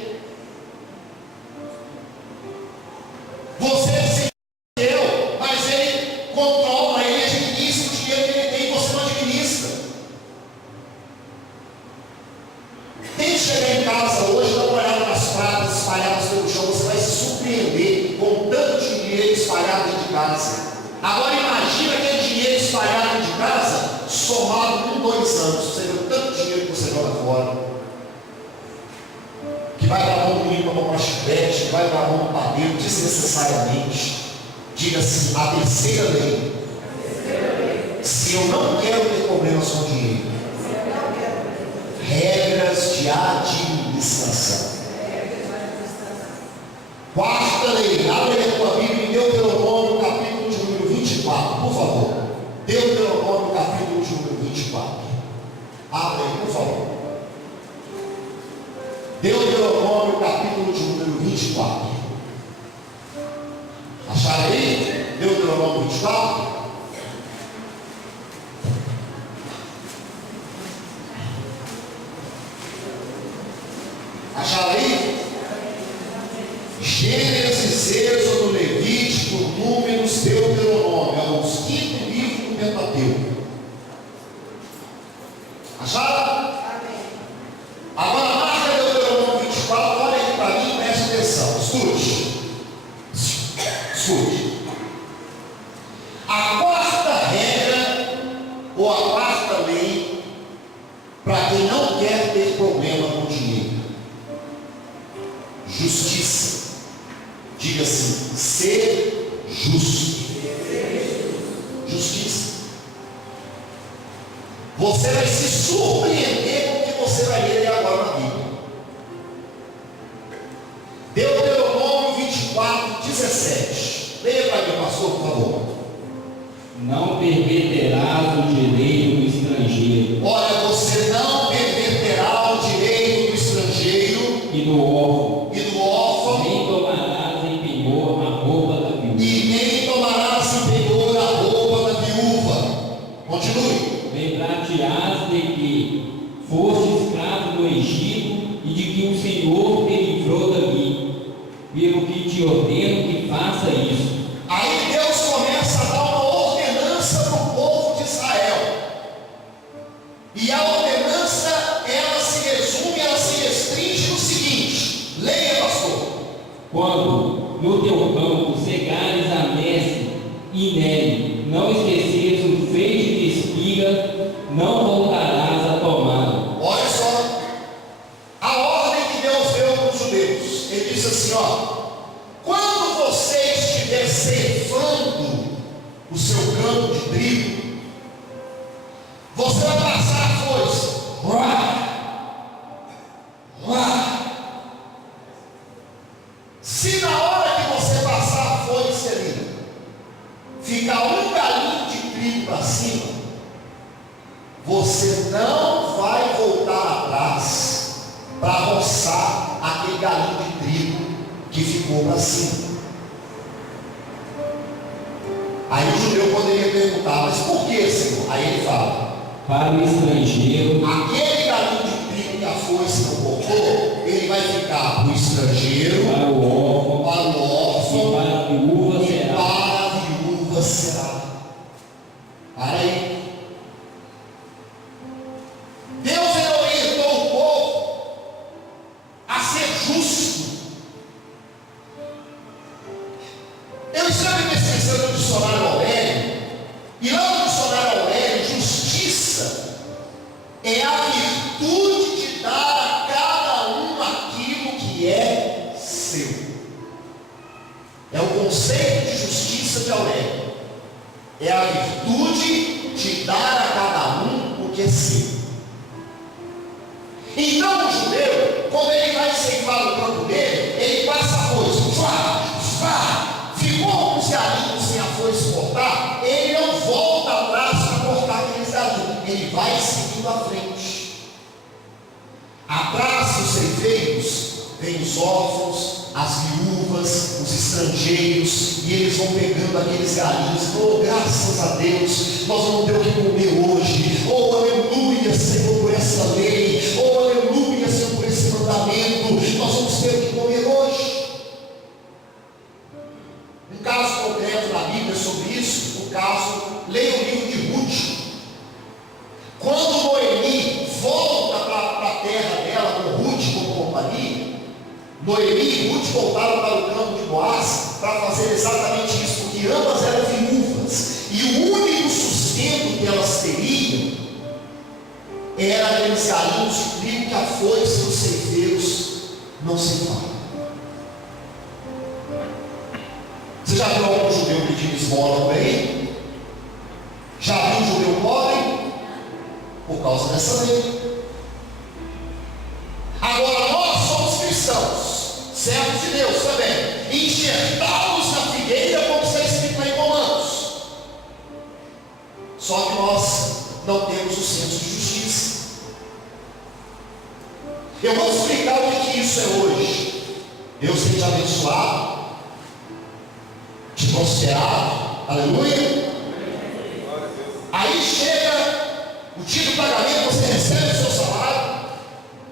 Você é dizimista fiel, mas ele controla, ele administra o dinheiro que ele tem e você não administra. Tem que chegar em casa hoje, dá uma olhada nas pratas espalhadas pelo chão, você vai se surpreender com tanto dinheiro espalhado dentro de casa. Agora imagina aquele dinheiro espalhado dentro de casa, somado com 2 anos, você vê o tanto dinheiro que você joga fora. Que vai para a mão do menino para comprar chiclete, que vai para a mão do padeiro desnecessariamente. Diga assim, a terceira lei. Se eu não quero ter problemas com dinheiro, regras de administração. Quarta lei, abre a tua Bíblia em Deuteronômio, capítulo de número 24, por favor. Deuteronômio, capítulo de número 24. Abre aí, por favor. Deuteronômio, capítulo de número 24. Acharam aí? Deuteronômio 24. Acharam aí? Gênesis, Êxodo, Levítico, Números, Deuteronômio. É o 5º livro do Pentateuco. Acharam? Agora marca Deuteronômio 24, olha aqui para mim e preste atenção. Escute. Escute. A quarta regra, ou a quarta lei, para quem não quer ter problema com dinheiro: justiça. Diga assim, ser justo. Justiça. Você vai se surpreender com o que você vai ler agora na Bíblia. Deuteronômio 24, 17. Leia para mim, pastor, por favor. Não perverterás o direito do estrangeiro. Olha, você não perverterá o direito do estrangeiro E do órfão. Nem tomarás em penhor a roupa da viúva. Continue. Lembrar-te-ás de que foste escravo no Egito e de que o Senhor te livrou dali, pelo que te ordeno que faça isso. Aí Deus começa a dar uma ordenança para o povo de Israel. E a ordenança, ela se resume, ela se restringe no seguinte: leia, pastor. Quando no teu campo cegares a messe e nele não esqueceres o feixe de espiga, não voltarás a tomá-lo. Olha só a ordem que Deus deu para os judeus. Ele disse assim: ó, quando você estiver ceifando o seu campo de trigo, você vai passar a foice. Se na hora que você passar a foice ali, ficar um galinho de trigo para cima, você não vai voltar atrás para roçar aquele galinho de trigo que ficou para cima. Aí o judeu poderia perguntar: mas por que, Senhor? Aí ele fala: Para o estrangeiro, aquele galinho de trigo que a foice não cortou, ele vai ficar para o estrangeiro, para o para o órfão, órfão e para a viúva e será. para a viúva será. Para aí. Deus ele orientou o povo a ser justo. Eu estava pesquisando no dicionário Aurélio, e lá no dicionário Aurélio, justiça é a virtude de dar a cada um aquilo que é seu. É o conceito de justiça de Aurélio. É a virtude de dar a cada um o que é seu. Então o judeu, quando ele vai ceifar o campo dele, ele passa a foice, ficou uns galinhos sem a foice cortar, ele não volta atrás para cortar aqueles galinhos, ele vai seguindo à frente. Atrás dos ceifeiros vem os órfãos, as viúvas, os estrangeiros, e eles vão pegando aqueles galinhos. Oh, graças a Deus, nós vamos ter o que comer hoje. Oh, aleluia, Senhor, por essa lei. Oh, aleluia, Senhor, por esse mandamento. Nós vamos ter o que comer hoje. Um caso concreto na Bíblia sobre isso, leia o livro de Ruth. Quando Noemi volta para a terra dela, com Ruth como companhia, Noemi e Ruth voltaram para o campo de Boaz para fazer exatamente isso, porque ambas eram viúvas, e o único sustento que elas teriam era aqueles galinhos de trigo que a foice dos ceifeiros não ceifaram. Você já viu algum judeu pedindo esmola por aí? Já viu um judeu pobre? Por causa dessa lei. Agora nós somos cristãos, servos de Deus também, enxertá-los na figueira, como está escrito lá em Romanos. Só que nós não temos o senso de justiça. Eu vou explicar o que isso é hoje. Deus tem te abençoado, te prosperado, aleluia. Aí chega o dia do pagamento, você recebe o seu salário.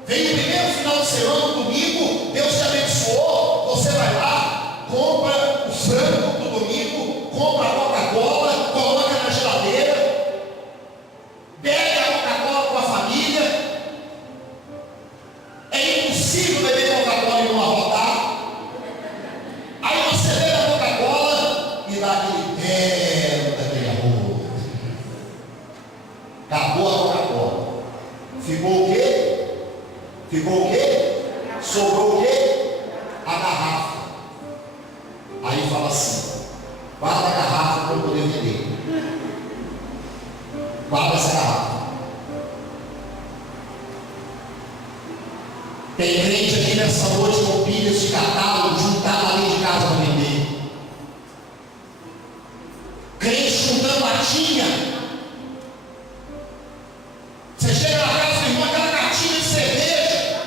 Vem o primeiro final de semana, no domingo, Deus te abençoou, você vai lá, compra o frango do domingo, compra a Coca-Cola, coloca na geladeira, bebe a Coca-Cola com a família. É impossível beber Coca-Cola e não arrotar. Aí você bebe a Coca-Cola e dá aquele belo daquele arroz. Acabou a Coca-Cola. Ficou o quê? Ficou o quê? Sobrou o quê? A garrafa. Aí fala assim: guarda a garrafa para eu poder vender. Guarda essa garrafa. Tem crente aqui nessa noite com pilhas de catálogo juntada ali de casa para vender. Crente juntando latinha. Você chega na casa do irmão, aquela caixinha de cerveja.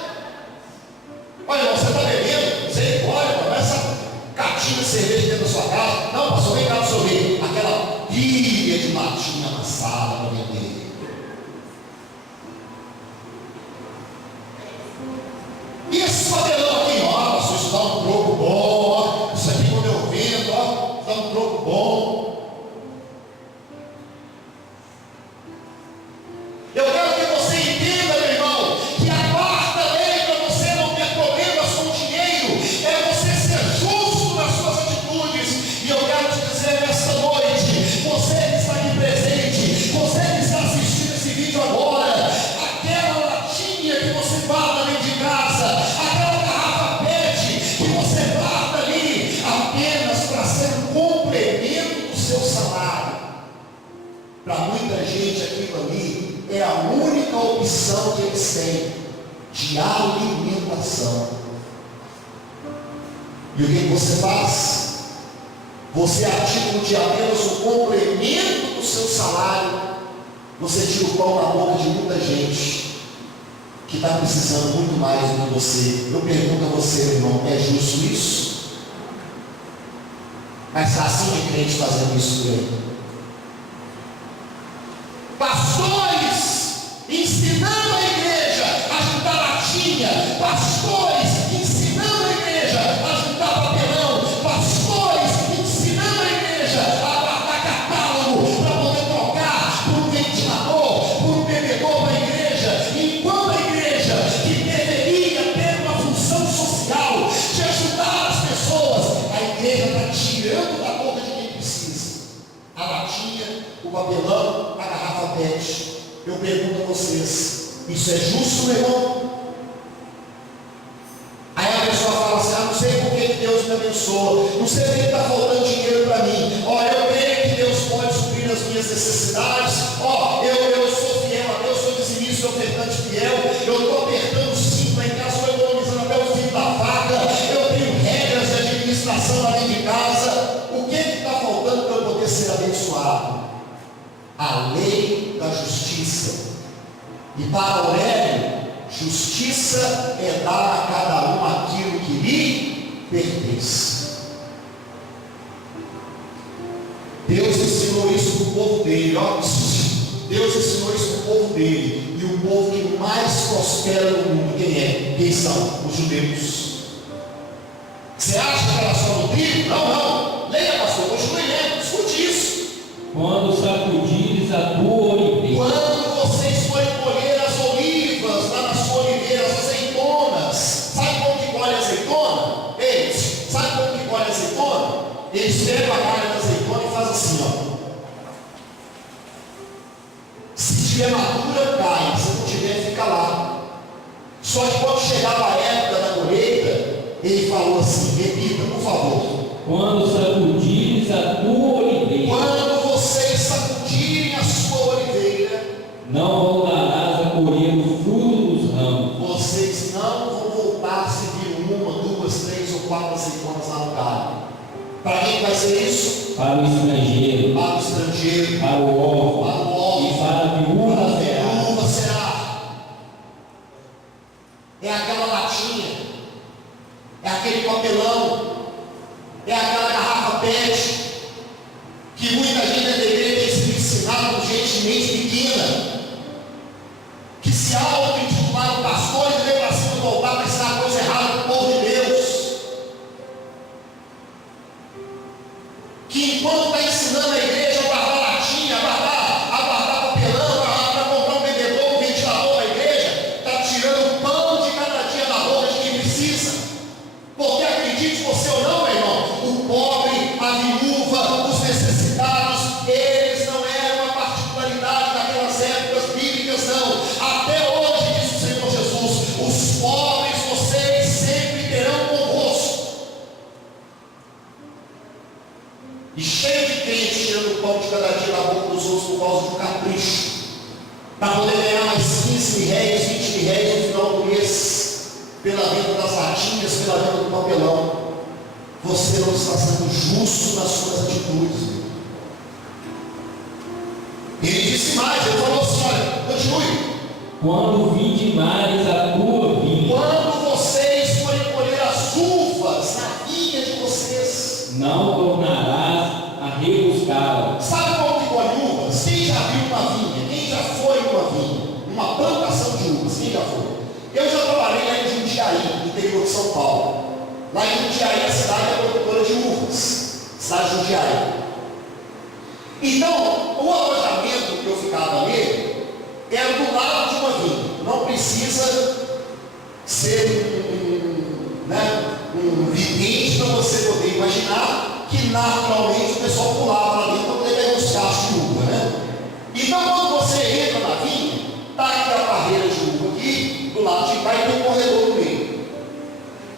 Olha, irmão, você está bebendo? Misericórdia, mano, essa caixinha de cerveja dentro da sua casa. Não, pastor, vem cá para o senhor ver. Aquela pilha de latinha amassada para vender. E esse papelão aqui, ó, pastor, isso dá um troco bom, ó. Isso aqui quando eu vendo, ó, dá um troco bom. Eu quero que você entenda, meu irmão, que a quarta lei para você não ter problemas com o dinheiro é você ser opção que eles têm de alimentação. E o que você faz? Você, a título de apenas um complemento do seu salário, você tira o pão da boca de muita gente que está precisando muito mais do que você. Eu pergunto a você, irmão, é justo isso? Mas está assim de crente fazendo isso por aí. Pastores ensinando a igreja a juntar latinha, pastores ensinando a igreja a juntar papelão, pastores ensinando a igreja a guardar catálogo para poder trocar por um ventilador, por um bebedor para a igreja, enquanto a igreja, que deveria ter uma função social de ajudar as pessoas, a igreja está tirando da boca de quem precisa a latinha, o papelão, a garrafa PET. Eu pergunto a vocês, isso é justo, meu irmão? Aí a pessoa fala assim, não sei por que Deus me abençoa, não sei por que está faltando dinheiro para mim. Eu creio que Deus pode suprir as minhas necessidades. Eu sou fiel a Deus, sou dizimista, sou ofertante fiel, eu estou apertando o cinto lá em casa, estou economizando até o fim da faca, eu tenho regras de administração lá dentro de casa. O que está faltando para eu poder ser abençoado? A lei da justiça. E para Aurélio, justiça é dar a cada um aquilo que lhe pertence. Deus ensinou isso para o povo dele. Deus ensinou isso para o povo dele. E o povo que mais prospera no mundo, quem é? Quem são? Os judeus. Você acha que era só no trigo? Não. Leia, pastor, continue lendo, escute isso. Quando sacudires a tua oliveira. Quando vocês forem colher as olivas lá na sua oliveira, as azeitonas, sabe como que colhe azeitona? Sabe como que colhe azeitona? Eles pegam a carne da azeitona e fazem assim, Se tiver madura, cai, se não tiver, fica lá. Só que quando chegava a época da colheita, ele falou assim, repita, por favor. Quando sacudires a tua oliveira. Quando vocês sacudirem a sua oliveira, não voltarás a colher o fruto dos ramos. Vocês não vão voltar se vir 1, 2, 3 ou 4 azeitonas lá no galho. Para quem vai ser isso? Para o estrangeiro. Para o estrangeiro. Para o órfão. Para o órfão. E para a viúva será. É aquela latinha. É aquele papelão. É aquela garrafa PET. Que muita gente deveria ter sido ensinada por gente de mente pequena. Que se auto-intitularam pastores e veio para cima voltar para ensinar coisa errada para o povo de Deus. Que enquanto está ensinando a igreja a guardar latinha, a guardar papelão, para comprar um bebedor, um ventilador para a igreja, está tirando o pão de cada dia da boca de quem precisa. Porque acredite você ou não, meu irmão, o pobre, a viúva, os necessitados, eles não eram uma particularidade daquelas épocas bíblicas, não. Até hoje, diz o Senhor Jesus, os pobres vocês sempre terão convosco. E cheio de crentes tirando o pão de cada dia da boca dos outros por causa de um capricho, para poder ganhar mais 15 mil réis, 20 mil réis no final do mês, pela venda das latinhas, pela venda do papelão. Você não está sendo justo nas suas atitudes. Ele disse mais, ele falou assim, olha, continue. Quando vindimares a tua vinha. Quando vocês forem colher as uvas na vinha de vocês, não tornarás a rebuscá-la. Sabe como que colhe uvas? Quem já viu uma vinha? Quem já foi uma vinha? Uma plantação de uvas? Quem já foi? Eu já trabalhei lá em Jundiaí, no interior de São Paulo. Lá em Jundiaí, a cidade é produtora de uvas. Cidade de Jundiaí. Então, o alojamento que eu ficava ali era do lado de uma vinha. Não precisa ser um vidente para você poder imaginar que naturalmente o pessoal pulava lá dentro para poder pegar os cachos de uva, Então, quando você entra na vinha, está aqui a barreira de uva aqui, do lado de cá, e tem um corredor no meio.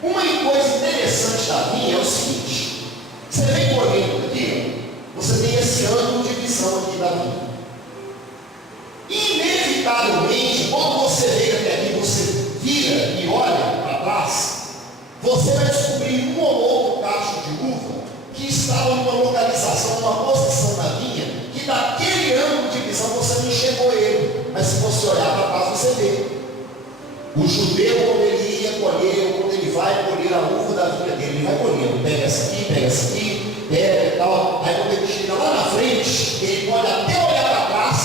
Uma coisa interessante da vinha é o seguinte: você vem colhendo aqui, você tem esse ângulo de visão aqui da vinha. Inevitavelmente, quando você veio até aqui, você vira e olha para trás, você vai descobrir um ou outro cacho de uva que estava numa localização, numa posição na vinha, que daquele ângulo de visão você não enxergou ele, mas se você olhar para trás, você vê. O judeu, quando ele ia colher, ou quando ele vai colher a uva da vinha dele, ele vai colhendo, pega essa aqui, pega e tal. Aí quando ele chega lá na frente, ele pode até olhar para trás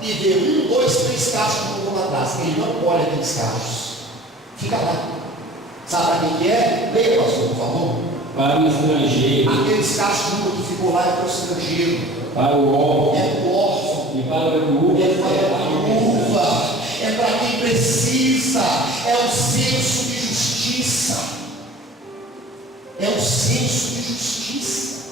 e ver 1, 2, 3 cachos de uva lá atrás. Ele não colhe aqueles cachos. Fica lá. Sabe para quem que é? Leia, pastor, por favor. Para o estrangeiro, Aqueles cachos de uva que ficou lá é para o estrangeiro, para o órfão é para o órfão, e para a viúva, é para a viúva, é para quem precisa, é o senso de justiça. É o senso de justiça.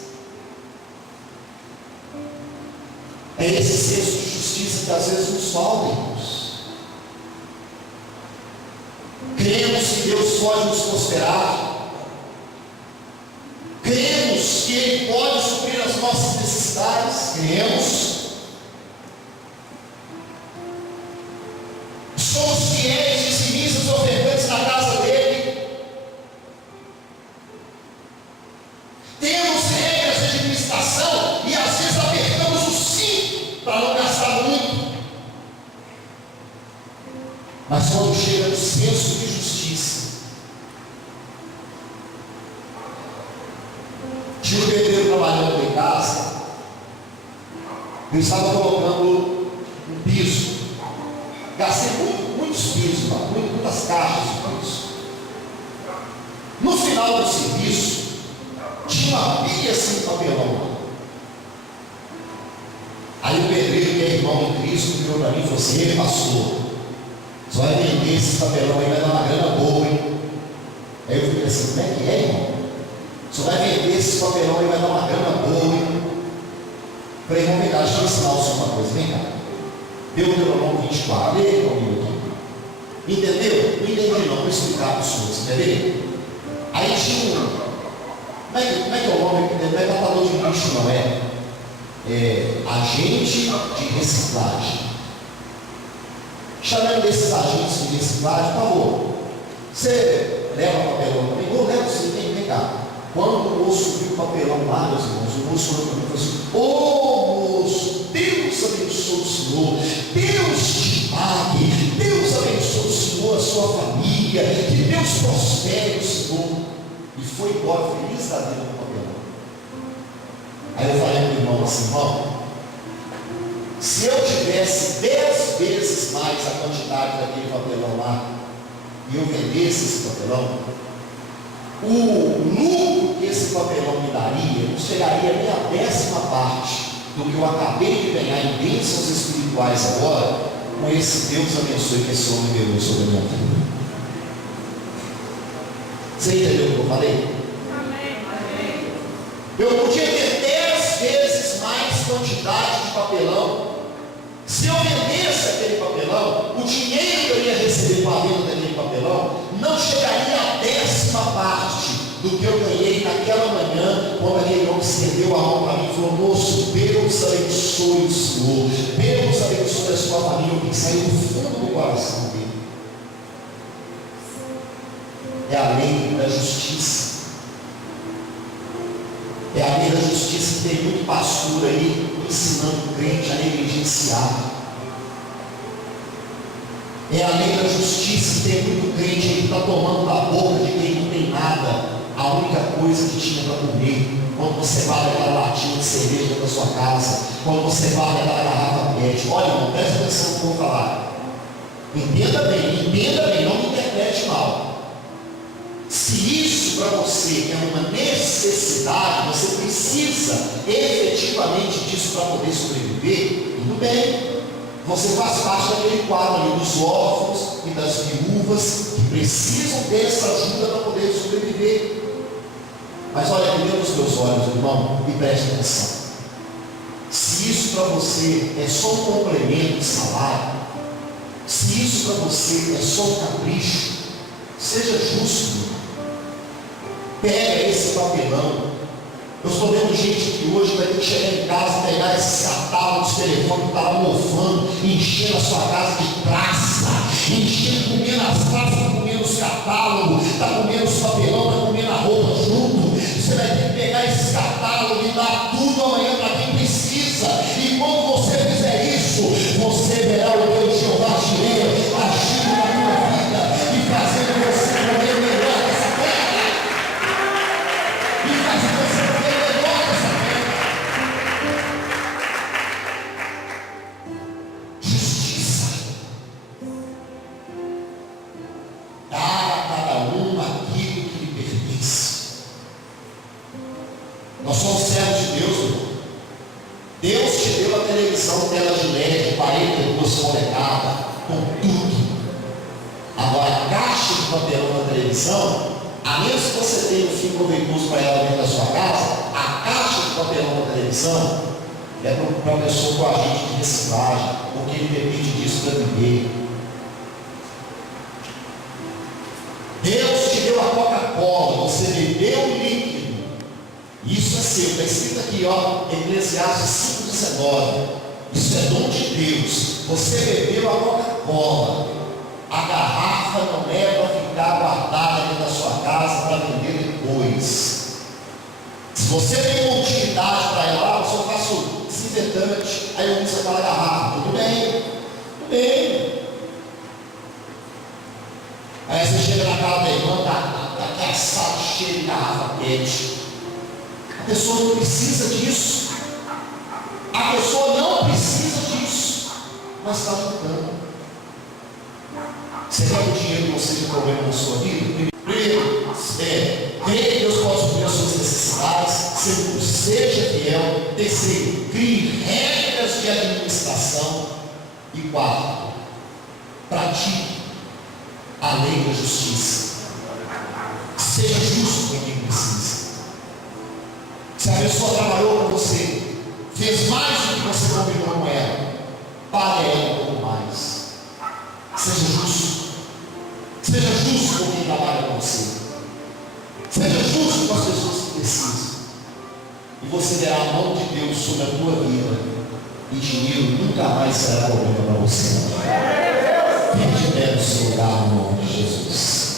É esse senso de justiça que às vezes nos falta, irmãos. Cremos que Deus pode nos prosperar. Cremos que Ele pode suprir as nossas necessidades. Cremos. Somos fiéis, dizimistas, ofertantes na casa dEle. Temos regras de administração e às vezes apertamos o cinto para não gastar muito. Mas quando chega no senso de justiça, tinha um pedreiro trabalhando em casa, eu estava colocando um piso, gastei muitos pisos lá, muitas caixas de piso. No final do serviço, tinha uma pilha assim de papelão. Aí o pedreiro, que é irmão em Cristo, virou para mim e falou assim: pastor, só vai vender esse papelão aí, vai dar uma grana boa, hein? Aí eu falei assim: como é que é, irmão? Só vai vender esse papelão aí, vai dar uma grana boa, hein? Falei: vamos cá, deixa eu ensinar o senhor uma coisa, vem cá. Deu o Deuteronômio 24, leia comigo aqui. Entendeu? Não entendi não, vou explicar para os senhores, entendeu? Aí tinha um. Como é que é o nome? Não é catador de lixo, não é? É agente de reciclagem. Chamando desses agentes de reciclagem, por favor, você leva o papelão para mim? Vou levar você, vem cá. Quando o moço viu o papelão lá, meus irmãos, o moço olhou para mim e falou assim: ô moço, Deus abençoe o senhor, Deus te pague, Deus abençoe o senhor, a sua família, que Deus prospere o senhor. E foi embora feliz da vida do papelão. Aí eu falei para o irmão assim: irmão, se eu tivesse 10 vezes mais a quantidade daquele papelão lá, e eu vendesse esse papelão, o lucro que esse papelão me daria não chegaria nem a 10ª parte do que eu acabei de ganhar em bênçãos espirituais agora, com esse Deus abençoe que esse homem liberou sobre a minha vida. Você entendeu o que eu falei? Amém. Eu podia ter 10 vezes mais quantidade de papelão. Se eu vendesse aquele papelão, o dinheiro que eu ia receber com a venda daquele papelão não chegaria a 10ª parte do que eu ganhei naquela manhã, quando aquele homem estendeu a mão para mim e falou: moço, Deus abençoe o senhor, Deus abençoe a sua família. O que saiu do fundo do coração dele é a lei da justiça. É a lei da justiça que tem muito pastor aí ensinando o crente a negligenciar. É a lei da justiça que tem muito crente aí que está tomando da boca de quem não tem nada a única coisa que tinha para comer. Quando você vai aquela latinha de cerveja da sua casa, quando você vai aquela garrafa PET, olha, irmão, presta atenção no que eu vou falar. Entenda bem, não me interprete mal. Se isso para você é uma necessidade, você precisa efetivamente disso para poder sobreviver, tudo bem. Você faz parte daquele quadro ali dos órfãos e das viúvas que precisam dessa ajuda para poder sobreviver. Mas olha, olha nos meus olhos, irmão, e preste atenção. Se isso para você é só um complemento de salário, se isso para você é só um capricho, seja justo. Pega esse papelão. Eu estou vendo gente que hoje vai ter que chegar em casa e pegar esse catálogo de telefone que está lá mofando, enchendo a sua casa de praça. enchendo, comendo as praças, está comendo os catálogos, está comendo os papelão, está comendo a roupa junto. Você vai ter que pegar esses catálogos e dar tudo amanhã para quem precisa. E quando você fizer isso, você verá o Deus Jeová Jireh agindo na tua vida e fazendo você comer melhor dessa terra. E fazendo você comer melhor dessa terra. Justiça. Dar a cada um aquilo que lhe pertence. Nós somos servos de Deus, irmão. Deus te deu a televisão tela de LED, 42 polegadas, com tudo. Agora, a caixa de papelão da televisão, a menos que você tenha um fio conveniente para ela dentro da sua casa, a caixa de papelão da televisão é para uma pessoa com agente de reciclagem, porque ele depende disso para viver. Deus te deu a Coca-Cola, você bebeu o líquido. Isso é seu, está escrito aqui, ó, Eclesiastes 5,19. Isso é dom de Deus. Você bebeu a Coca-Cola. A garrafa não é para ficar guardada dentro da sua casa para vender depois. Se você tem uma utilidade para ela, eu só faço desinfetante, aí eu uso aquela garrafa. Tudo bem, tudo bem. Aí você chega na casa da irmã, aquela sala cheia de garrafa PET. A pessoa não precisa disso. A pessoa não precisa disso. Mas está juntando. Você quer que o dinheiro não seja problema na sua vida? Primeiro, creia que Deus pode suprir as suas necessidades. Segundo, seja fiel. Terceiro, crie regras de administração. E quarto, pratique a lei da justiça. Seja justo com quem precisa. Se a pessoa trabalhou com você, fez mais do que você combinou com ela, pague ela um pouco mais. Seja justo. Seja justo com quem trabalha com você. Seja justo com as pessoas que precisam. E você verá a mão de Deus sobre a tua vida. E dinheiro nunca mais será problema para você. Fique de pé no seu lugar, no nome de Jesus.